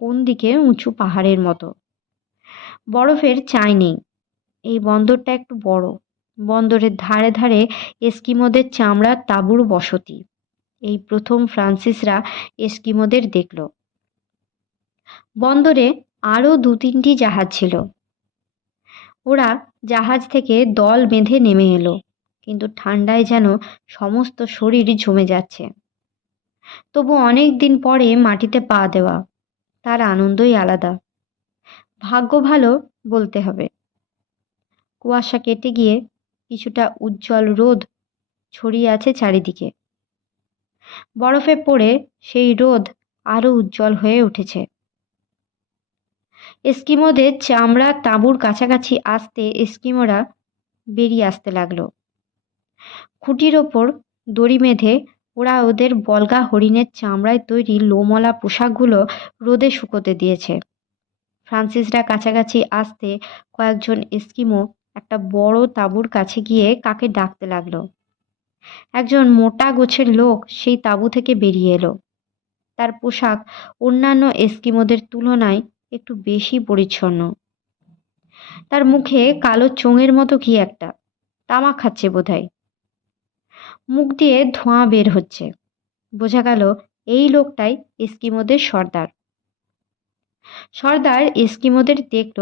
কোন দিকে উঁচু পাহাড়ের মতো। বরফের চাই নেই। এই বন্দরটা একটু বড়। বন্দরের ধারে ধারে এস্কিমোদের চামড়ার তাঁবুর বসতি। এই প্রথম ফ্রান্সিসরা এস্কিমোদের দেখল। বন্দরে আরও 2-3টি জাহাজ ছিল। ওরা জাহাজ থেকে দল বেঁধে নেমে এলো, কিন্তু ঠান্ডায় যেন সমস্ত শরীর জমে যাচ্ছে। তবু অনেক দিন পরে মাটিতে পা দেওয়া, তার আনন্দই আলাদা। ভাগ্য ভালো বলতে হবে। কুয়াশা কেটে গিয়ে কিছুটা উজ্জ্বল রোদ ছড়িয়ে আছে চারিদিকে। বরফে পড়ে সেই রোদ আরো উজ্জ্বল হয়ে উঠেছে। এস্কিমোদের চামড়া তাঁবুর কাছাকাছি আসতে এস্কিমোরা বেরিয়ে আসতে লাগলো। খুঁটির ওপর দড়ি বেঁধে ওরা ওদের বল্গা হরিণের চামড়ায় তৈরি লোমলা পোশাকগুলো রোদে শুকোতে দিয়েছে। ফ্রান্সিসরা কাছাকাছি আসতে কয়েকজন এস্কিমো একটা বড় তাঁবুর কাছে গিয়ে কাকে ডাকতে লাগলো। একজন মোটা গোছের লোক সেই তাঁবু থেকে বেরিয়ে এলো। তার পোশাক অন্যান্য এস্কিমোদের তুলনায় একটু বেশি পরিচ্ছন্ন। তার মুখে কালো চোঙের মতো কি একটা, তামাক খাচ্ছে বোধহয়। মুখ দিয়ে ধোঁয়া বের হচ্ছে। বোঝা গেল এই লোকটাই এস্কিমোদের সর্দার। সর্দার এস্কিমোদের দেখল,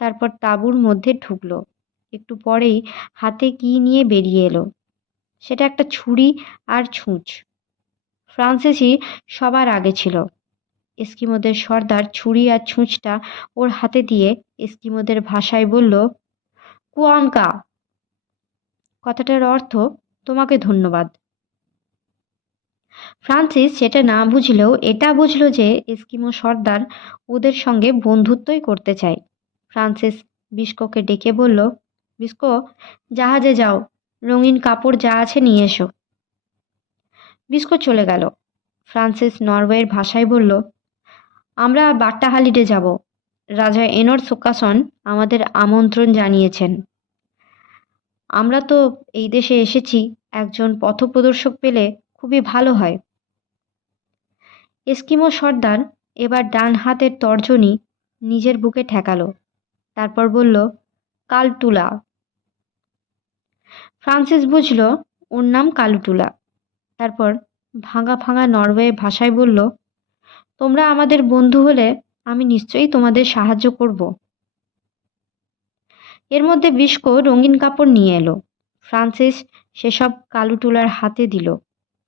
তারপর তাঁবুর মধ্যে ঢুকলো। একটু পরেই হাতে কি নিয়ে বেরিয়ে এলো। সেটা একটা ছুরি আর ছুঁচ। ফ্রান্সিসই সবার আগে ছিল। এস্কিমোদের সর্দার ছুরি আর ছুঁচটা ওর হাতে দিয়ে এস্কিমোদের ভাষায় বলল, কুয়ানকা। কথাটার অর্থ তোমাকে ধন্যবাদ। ফ্রান্সিস সেটা না বুঝলেও এটা বুঝলো যে এস্কিমো সর্দার ওদের সঙ্গে বন্ধুত্বই করতে চায়। ফ্রান্সিস বিস্কোকে ডেকে বলল, বিস্কো, জাহাজে যাও, রঙিন কাপড় যা আছে নিয়ে এসো। বিস্কো চলে গেল। ফ্রান্সিস নরওয়ের ভাষায় বলল, আমরা বাট্টাহালিডে যাব। রাজা এনর সোকাসন আমাদের আমন্ত্রণ জানিয়েছেন। আমরা তো এই দেশে এসেছি, একজন পথপ্রদর্শক পেলে খুবই ভালো হয়। এস্কিমো সর্দার এবার ডান হাতের তর্জনী নিজের বুকে ঠেকালো। তারপর বলল, কালটুলা। ফ্রান্সিস বুঝল ওর নাম কালুটুলা। তারপর ভাঙা ভাঙা নরওয়ে ভাষায় বলল, তোমরা আমাদের বন্ধু হলে আমি নিশ্চয়ই তোমাদের সাহায্য করব। এর মধ্যে বিস্কো রঙিন কাপড় নিয়ে এলো। ফ্রান্সিস সেসব কালুটুলার হাতে দিল।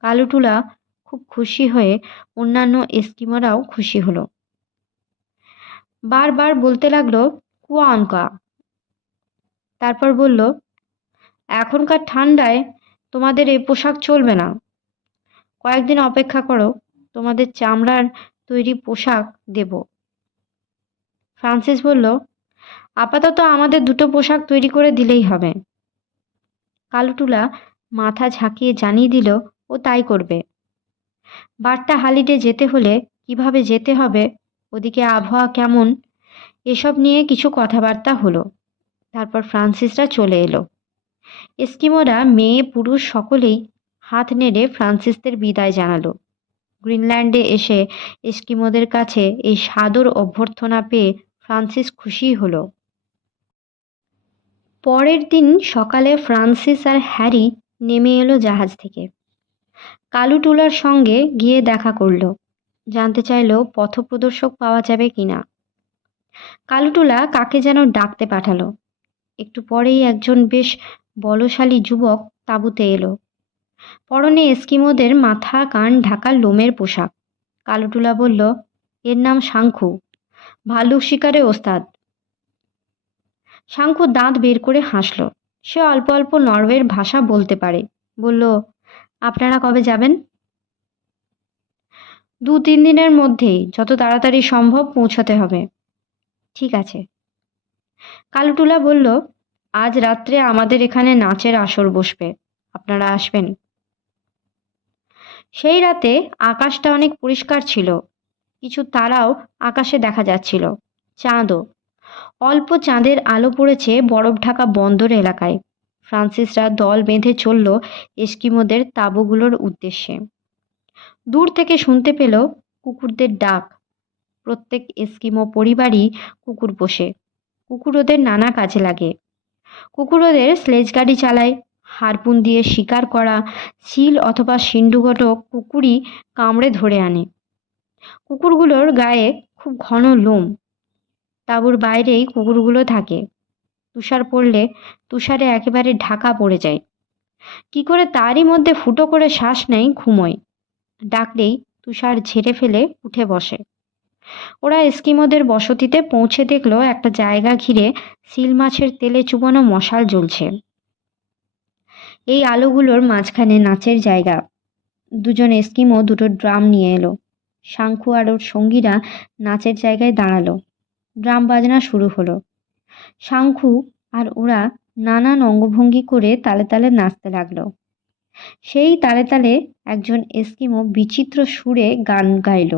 কালুটুলা খুব খুশি হয়ে অন্যান্য এস্কিমোরাও খুশি হলো। বারবার বলতে লাগলো, কুয়ানকা। তারপর বলল, এখনকার ঠান্ডায় তোমাদের এই পোশাক চলবে না। কয়েকদিন অপেক্ষা করো, তোমাদের চামড়ার তৈরি পোশাক দেব। ফ্রান্সিস বলল, আপাতত আমাদের দুটো পোশাক তৈরি করে দিলেই হবে। কালুটুলা মাথা ঝাঁকিয়ে জানিয়ে দিল ও তাই করবে। বার্তা হালিডে যেতে হলে কিভাবে যেতে হবে, ওদিকে আবহাওয়া কেমন, এসব নিয়ে কিছু কথাবার্তা হলো। তারপর ফ্রান্সিসরা চলে এলো। এস্কিমোরা মেয়ে পুরুষ সকলেই হাত নেড়ে ফ্রান্সিসদের বিদায় জানালো। গ্রিনল্যান্ডে এসে এস্কিমোদের কাছে এই সাদর অভ্যর্থনা পেয়ে ফ্রান্সিস খুশি হলো। পরের দিন সকালে ফ্রান্সিস আর হ্যারি নেমে এলো জাহাজ থেকে। কালুটুলার সঙ্গে গিয়ে দেখা করল, জানতে চাইল পথপ্রদর্শক পাওয়া যাবে কিনা। কালুটুলা কাকে যেন ডাকতে পাঠালো। একটু পরেই একজন বেশ বলশালী যুবক তাঁবুতে এলো। পরনে এস্কিমোদের মাথা কান ঢাকা লোমের পোশাক। কালুটুলা বলল, এর নাম শাঙ্খু, ভাল্লুক শিকারে ওস্তাদ। শাঙ্খু দাঁত বের করে হাসল। সে অল্প অল্প নরওয়ের ভাষা বলতে পারে। বলল, আপনারা কবে যাবেন? 2-3 দিনের মধ্যেই, যত তাড়াতাড়ি সম্ভব পৌঁছতে হবে। ঠিক আছে। কালুটুলা বলল, আজ রাত্রে আমাদের এখানে নাচের আসর বসবে, আপনারা আসবেন? সেই রাতে আকাশটা অনেক পরিষ্কার ছিল। কিছু তারাও আকাশে দেখা যাচ্ছিল, চাঁদও। অল্প চাঁদের আলো পড়েছে বরফ ঢাকা বন্দর এলাকায়। ফ্রান্সিসরা দল বেঁধে চলল এস্কিমোদের তাঁবুগুলোর উদ্দেশ্যে। দূর থেকে শুনতে পেল কুকুরদের ডাক। প্রত্যেক এস্কিমো পরিবারই কুকুর পোষে। কুকুর ওদের নানা কাজে লাগে। কুকুর ওদের স্লেজ গাড়ি চালায়, হারপুন দিয়ে শিকার করা চিল অথবা সিন্ধুঘটক কুকুরই কামড়ে ধরে আনে। কুকুরগুলোর গায়ে খুব ঘন লোম। তাঁবুর বাইরেই কুকুরগুলো থাকে। তুষার পড়লে তুষারে একেবারে ঢাকা পড়ে যায়। কি করে তারই মধ্যে ফুটো করে শ্বাস নেয়, ঘুমোয়। ডাকলেই তুষার ঝেড়ে ফেলে উঠে বসে। ওরা এস্কিমোদের বসতিতে পৌঁছে দেখল একটা জায়গা ঘিরে সিল মাছের তেলে চুবানো মশাল জ্বলছে। এই আলোগুলোর মাঝখানে নাচের জায়গা। দুজন এস্কিমো দুটো ড্রাম নিয়ে এলো। শাঙ্খু আর ওর সঙ্গীরা নাচের জায়গায় দাঁড়ালো। ড্রাম বাজনা শুরু হলো। শাঙ্খু আর ওরা নানান অঙ্গভঙ্গি করে তালে তালে নাচতে লাগলো। সেই তালে তালে একজন এস্কিমো বিচিত্র সুরে গান গাইল।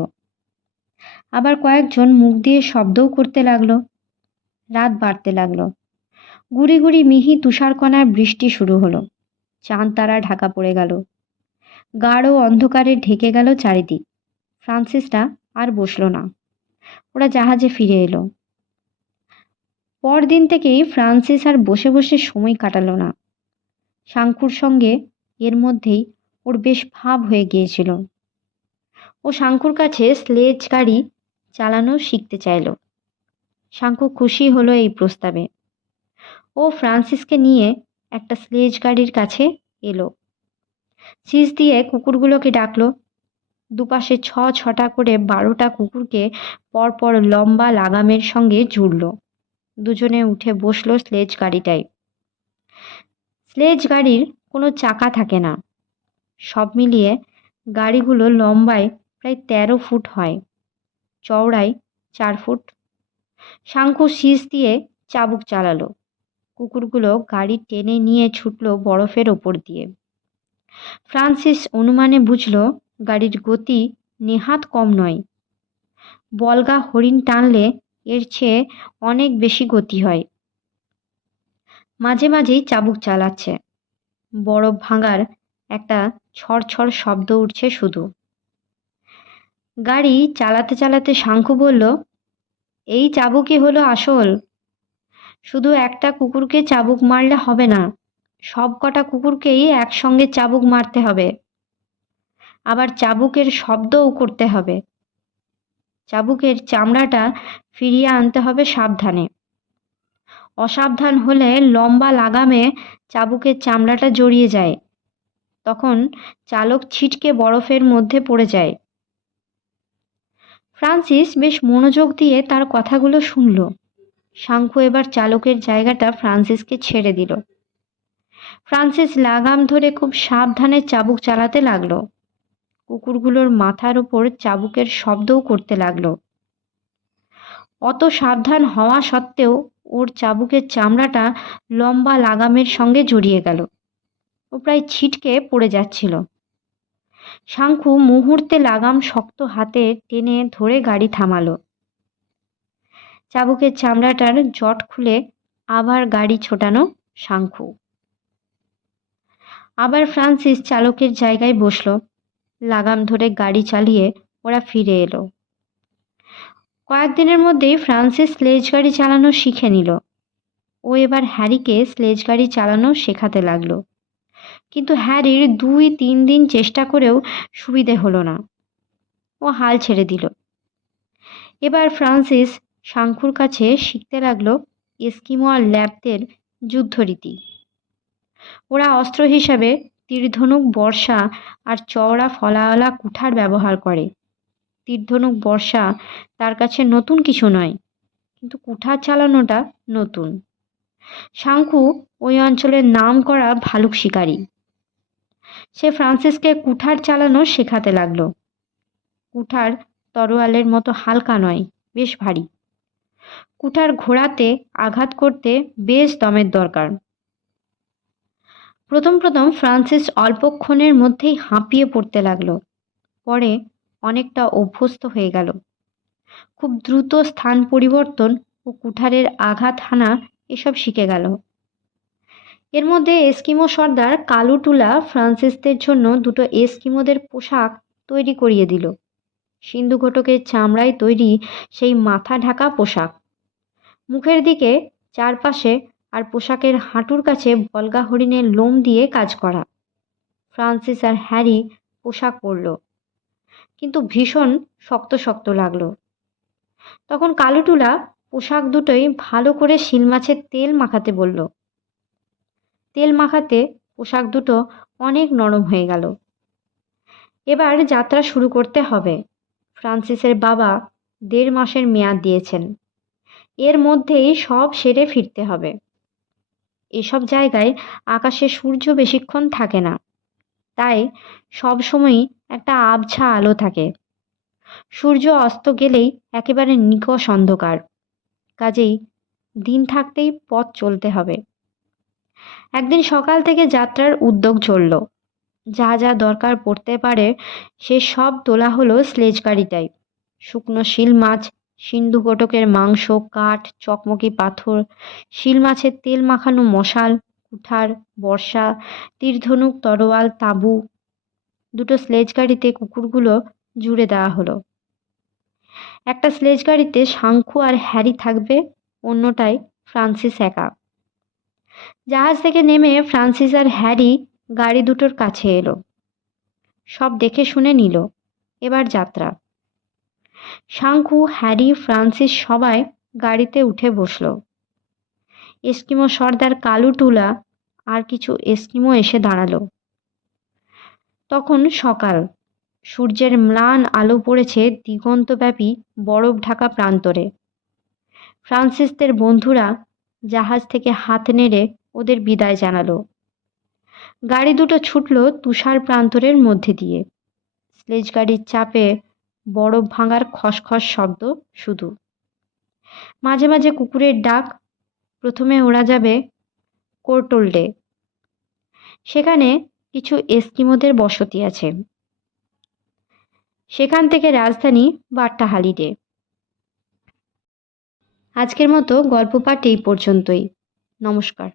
আবার কয়েকজন মুখ দিয়ে শব্দও করতে লাগলো। রাত বাড়তে লাগলো। গুড়ি গুড়ি মিহি তুষারকণার বৃষ্টি শুরু হলো। চাঁদ তারা ঢাকা পড়ে গেল। গাঢ় অন্ধকারে ঢেকে গেল চারিদিক। ফ্রান্সিসরা আর বসল না। ওরা জাহাজে ফিরে এলো। পরদিন থেকেই ফ্রান্সিস আর বসে বসে সময় কাটালো না। শাঙ্কুর সঙ্গে এর মধ্যেই ওর বেশ ভাব হয়ে গিয়েছিল। ও শাঙ্কুর কাছে স্লেজ গাড়ি চালানো শিখতে চাইল। শাঙ্কু খুশি হলো এই প্রস্তাবে। ও ফ্রান্সিসকে নিয়ে একটা স্লেজ গাড়ির কাছে এলো। চিজ দিয়ে কুকুরগুলোকে ডাকলো। দুপাশে ছটা করে 12টা কুকুরকে পরপর লম্বা লাগামের সঙ্গে জুড়ল। দুজনে উঠে বসলো স্লেজ গাড়িটায়। স্লেজ গাড়ির কোনো চাকা থাকে না। সব মিলিয়ে গাড়িগুলো লম্বায় প্রায় 13 ফুট হয়, চওড়ায় 4 ফুট। শাঙ্কু শীষ দিয়ে চাবুক চালালো। কুকুরগুলো গাড়ি টেনে নিয়ে ছুটল বরফের ওপর দিয়ে। ফ্রান্সিস অনুমানে বুঝল গাড়ির গতি নেহাত কম নয়। বলগা হরিণ টানলে এর চেয়ে অনেক বেশি গতি হয়। মাঝে মাঝেই চাবুক চালাচ্ছে। বরফ ভাঙার একটা ছড়ছড় শব্দ উঠছে শুধু। গাড়ি চালাতে চালাতে শাঙ্কু বলল, এই চাবুকই হলো আসল। শুধু একটা কুকুরকে চাবুক মারলে হবে না, সব কটা কুকুরকেই একসঙ্গে চাবুক মারতে হবে। আবার চাবুকের শব্দও করতে হবে। চাবুকের চামড়াটা ফিরিয়ে আনতে হবে সাবধানে। অসাবধান হলে লম্বা লাগামে চাবুকের চামড়াটা জড়িয়ে যায়। তখন চালক ছিটকে বরফের মধ্যে পড়ে যায়। ফ্রান্সিস বেশ মনোযোগ দিয়ে তার কথাগুলো শুনল। শাঙ্কু এবার চালকের জায়গাটা ফ্রান্সিসকে ছেড়ে দিল। ফ্রান্সিস লাগাম ধরে খুব সাবধানে চাবুক চালাতে লাগলো। কুকুরগুলোর মাথার উপর চাবুকের শব্দও করতে লাগলো। অত সাবধান হওয়া সত্ত্বেও ওর চাবুকের চামড়াটা লম্বা লাগামের সঙ্গে জড়িয়ে গেল। ও প্রায় ছিটকে পড়ে যাচ্ছিল। শাঙ্কু মুহূর্তে লাগাম শক্ত হাতে টেনে ধরে গাড়ি থামালো। চাবুকের চামড়াটার জট খুলে আবার গাড়ি ছোটানো শাঙ্কু। আবার ফ্রান্সিস চালকের জায়গায় বসলো। লাগাম ধরে গাড়ি চালিয়ে ওরা ফিরে এলো। কয়েকদিনের মধ্যেই ফ্রান্সিস স্লেজ গাড়ি চালানো শিখে নিল। ও এবার হ্যারিকে স্লেজ গাড়ি চালানো শেখাতে লাগলো। কিন্তু হ্যারির 2-3 দিন চেষ্টা করেও সুবিধে হলো না। ও হাল ছেড়ে দিল। এবার ফ্রান্সিস শাঙ্কুর কাছে শিখতে লাগলো এস্কিমো আর ল্যাবদের যুদ্ধরীতি। ওরা অস্ত্র হিসাবে তীরধনুক, বর্ষা আর চওড়া ফলাওয়ালা কুঠার ব্যবহার করে। তীরধনুক বর্ষা তার কাছে নতুন কিছু নয়, কিন্তু কুঠার চালানোটা নতুন। শাঙ্কু ওই অঞ্চলের নাম করা ভালুক শিকারী। সে ফ্রান্সিসকে কুঠার চালানো শেখাতে লাগলো। কুঠার তরোয়ালের মতো হালকা নয়, বেশ ভারী। কুঠার ঘোড়াতে আঘাত করতে বেশ দমের দরকার। প্রথম প্রথম ফ্রান্সিস অল্পক্ষণের মধ্যেই হাঁপিয়ে পড়তে লাগলো। পরে অনেকটা অভ্যস্ত হয়ে গেল। খুব দ্রুত স্থান পরিবর্তন ও কুঠারের আঘাত হানা এসব শিখে গেল। এর মধ্যে এস্কিমো সর্দার কালুটুলা ফ্রান্সিসদের জন্য 2টো এস্কিমোদের পোশাক তৈরি করিয়ে দিল। সিন্ধু ঘটকের চামড়ায় তৈরি সেই মাথা ঢাকা পোশাক। মুখের দিকে, চারপাশে আর পোশাকের হাঁটুর কাছে বলগা হরিণের লোম দিয়ে কাজ করা। ফ্রান্সিস আর হ্যারি পোশাক পরল, কিন্তু ভীষণ শক্ত শক্ত লাগলো। তখন কালুটুলা পোশাক দুটোই ভালো করে শিলমাছের তেল মাখাতে বলল। তেল মাখাতে পোশাক দুটো অনেক নরম হয়ে গেল। এবার যাত্রা শুরু করতে হবে। ফ্রান্সিসের বাবা 1.5 মাসের মেয়াদ দিয়েছেন। এর মধ্যেই সব সেরে ফিরতে হবে। এসব জায়গায় আকাশে সূর্য বেশিক্ষণ থাকে না, তাই সব সময়ই একটা আবছা আলো থাকে। সূর্য অস্ত গেলেই একেবারে নিকষ অন্ধকার। কাজেই দিন থাকতেই পথ চলতে হবে। একদিন সকাল থেকে যাত্রার উদ্যোগ চলল। যা যা দরকার পড়তে পারে সে সব তোলা হলো স্লেজ গাড়িটায়। শুকনো শিল মাছ, সিন্ধু কটকের মাংস, কাঠ, চকমকি পাথর, শিল মাছের তেল মাখানো মশাল, কুঠার, বর্ষা, তীরধনুক, তরোয়াল, তাঁবু। দুটো স্লেজ গাড়িতে কুকুরগুলো জুড়ে দেওয়া হলো। একটা স্লেজ গাড়িতে শাঙ্কু আর হ্যারি থাকবে, অন্যটায় ফ্রান্সিস একা। জাহাজ থেকে নেমে ফ্রান্সিস আর হ্যারি গাড়ি দুটোর কাছে এলো। সব দেখে শুনে নিল। এবার যাত্রা। শাঙ্কু, হ্যারি, ফ্রান্সিস সবাই গাড়িতে উঠে বসল। এস্কিমো সর্দার কালুটুলা আর কিছু এস্কিমো এসে দাঁড়ালো। তখন সকাল। সূর্যের ম্লান আলো পড়েছে দিগন্তব্যাপী বরফ ঢাকা প্রান্তরে। ফ্রান্সিসদের বন্ধুরা জাহাজ থেকে হাত নেড়ে ওদের বিদায় জানালো। গাড়ি দুটো ছুটল তুষার প্রান্তরের মধ্যে দিয়ে। স্লেজ গাড়ির চাপে বরফ ভাঙার খসখস শব্দ শুধু। মাঝে মাঝে কুকুরের ডাক। প্রথমে ওরা যাবে কোর্টোল্ডে। সেখানে কিছু এস্কিমোদের বসতি আছে। সেখান থেকে রাজধানী বাট্টাহালিডে। আজকের মতো গল্প পাঠ এই পর্যন্তই। নমস্কার।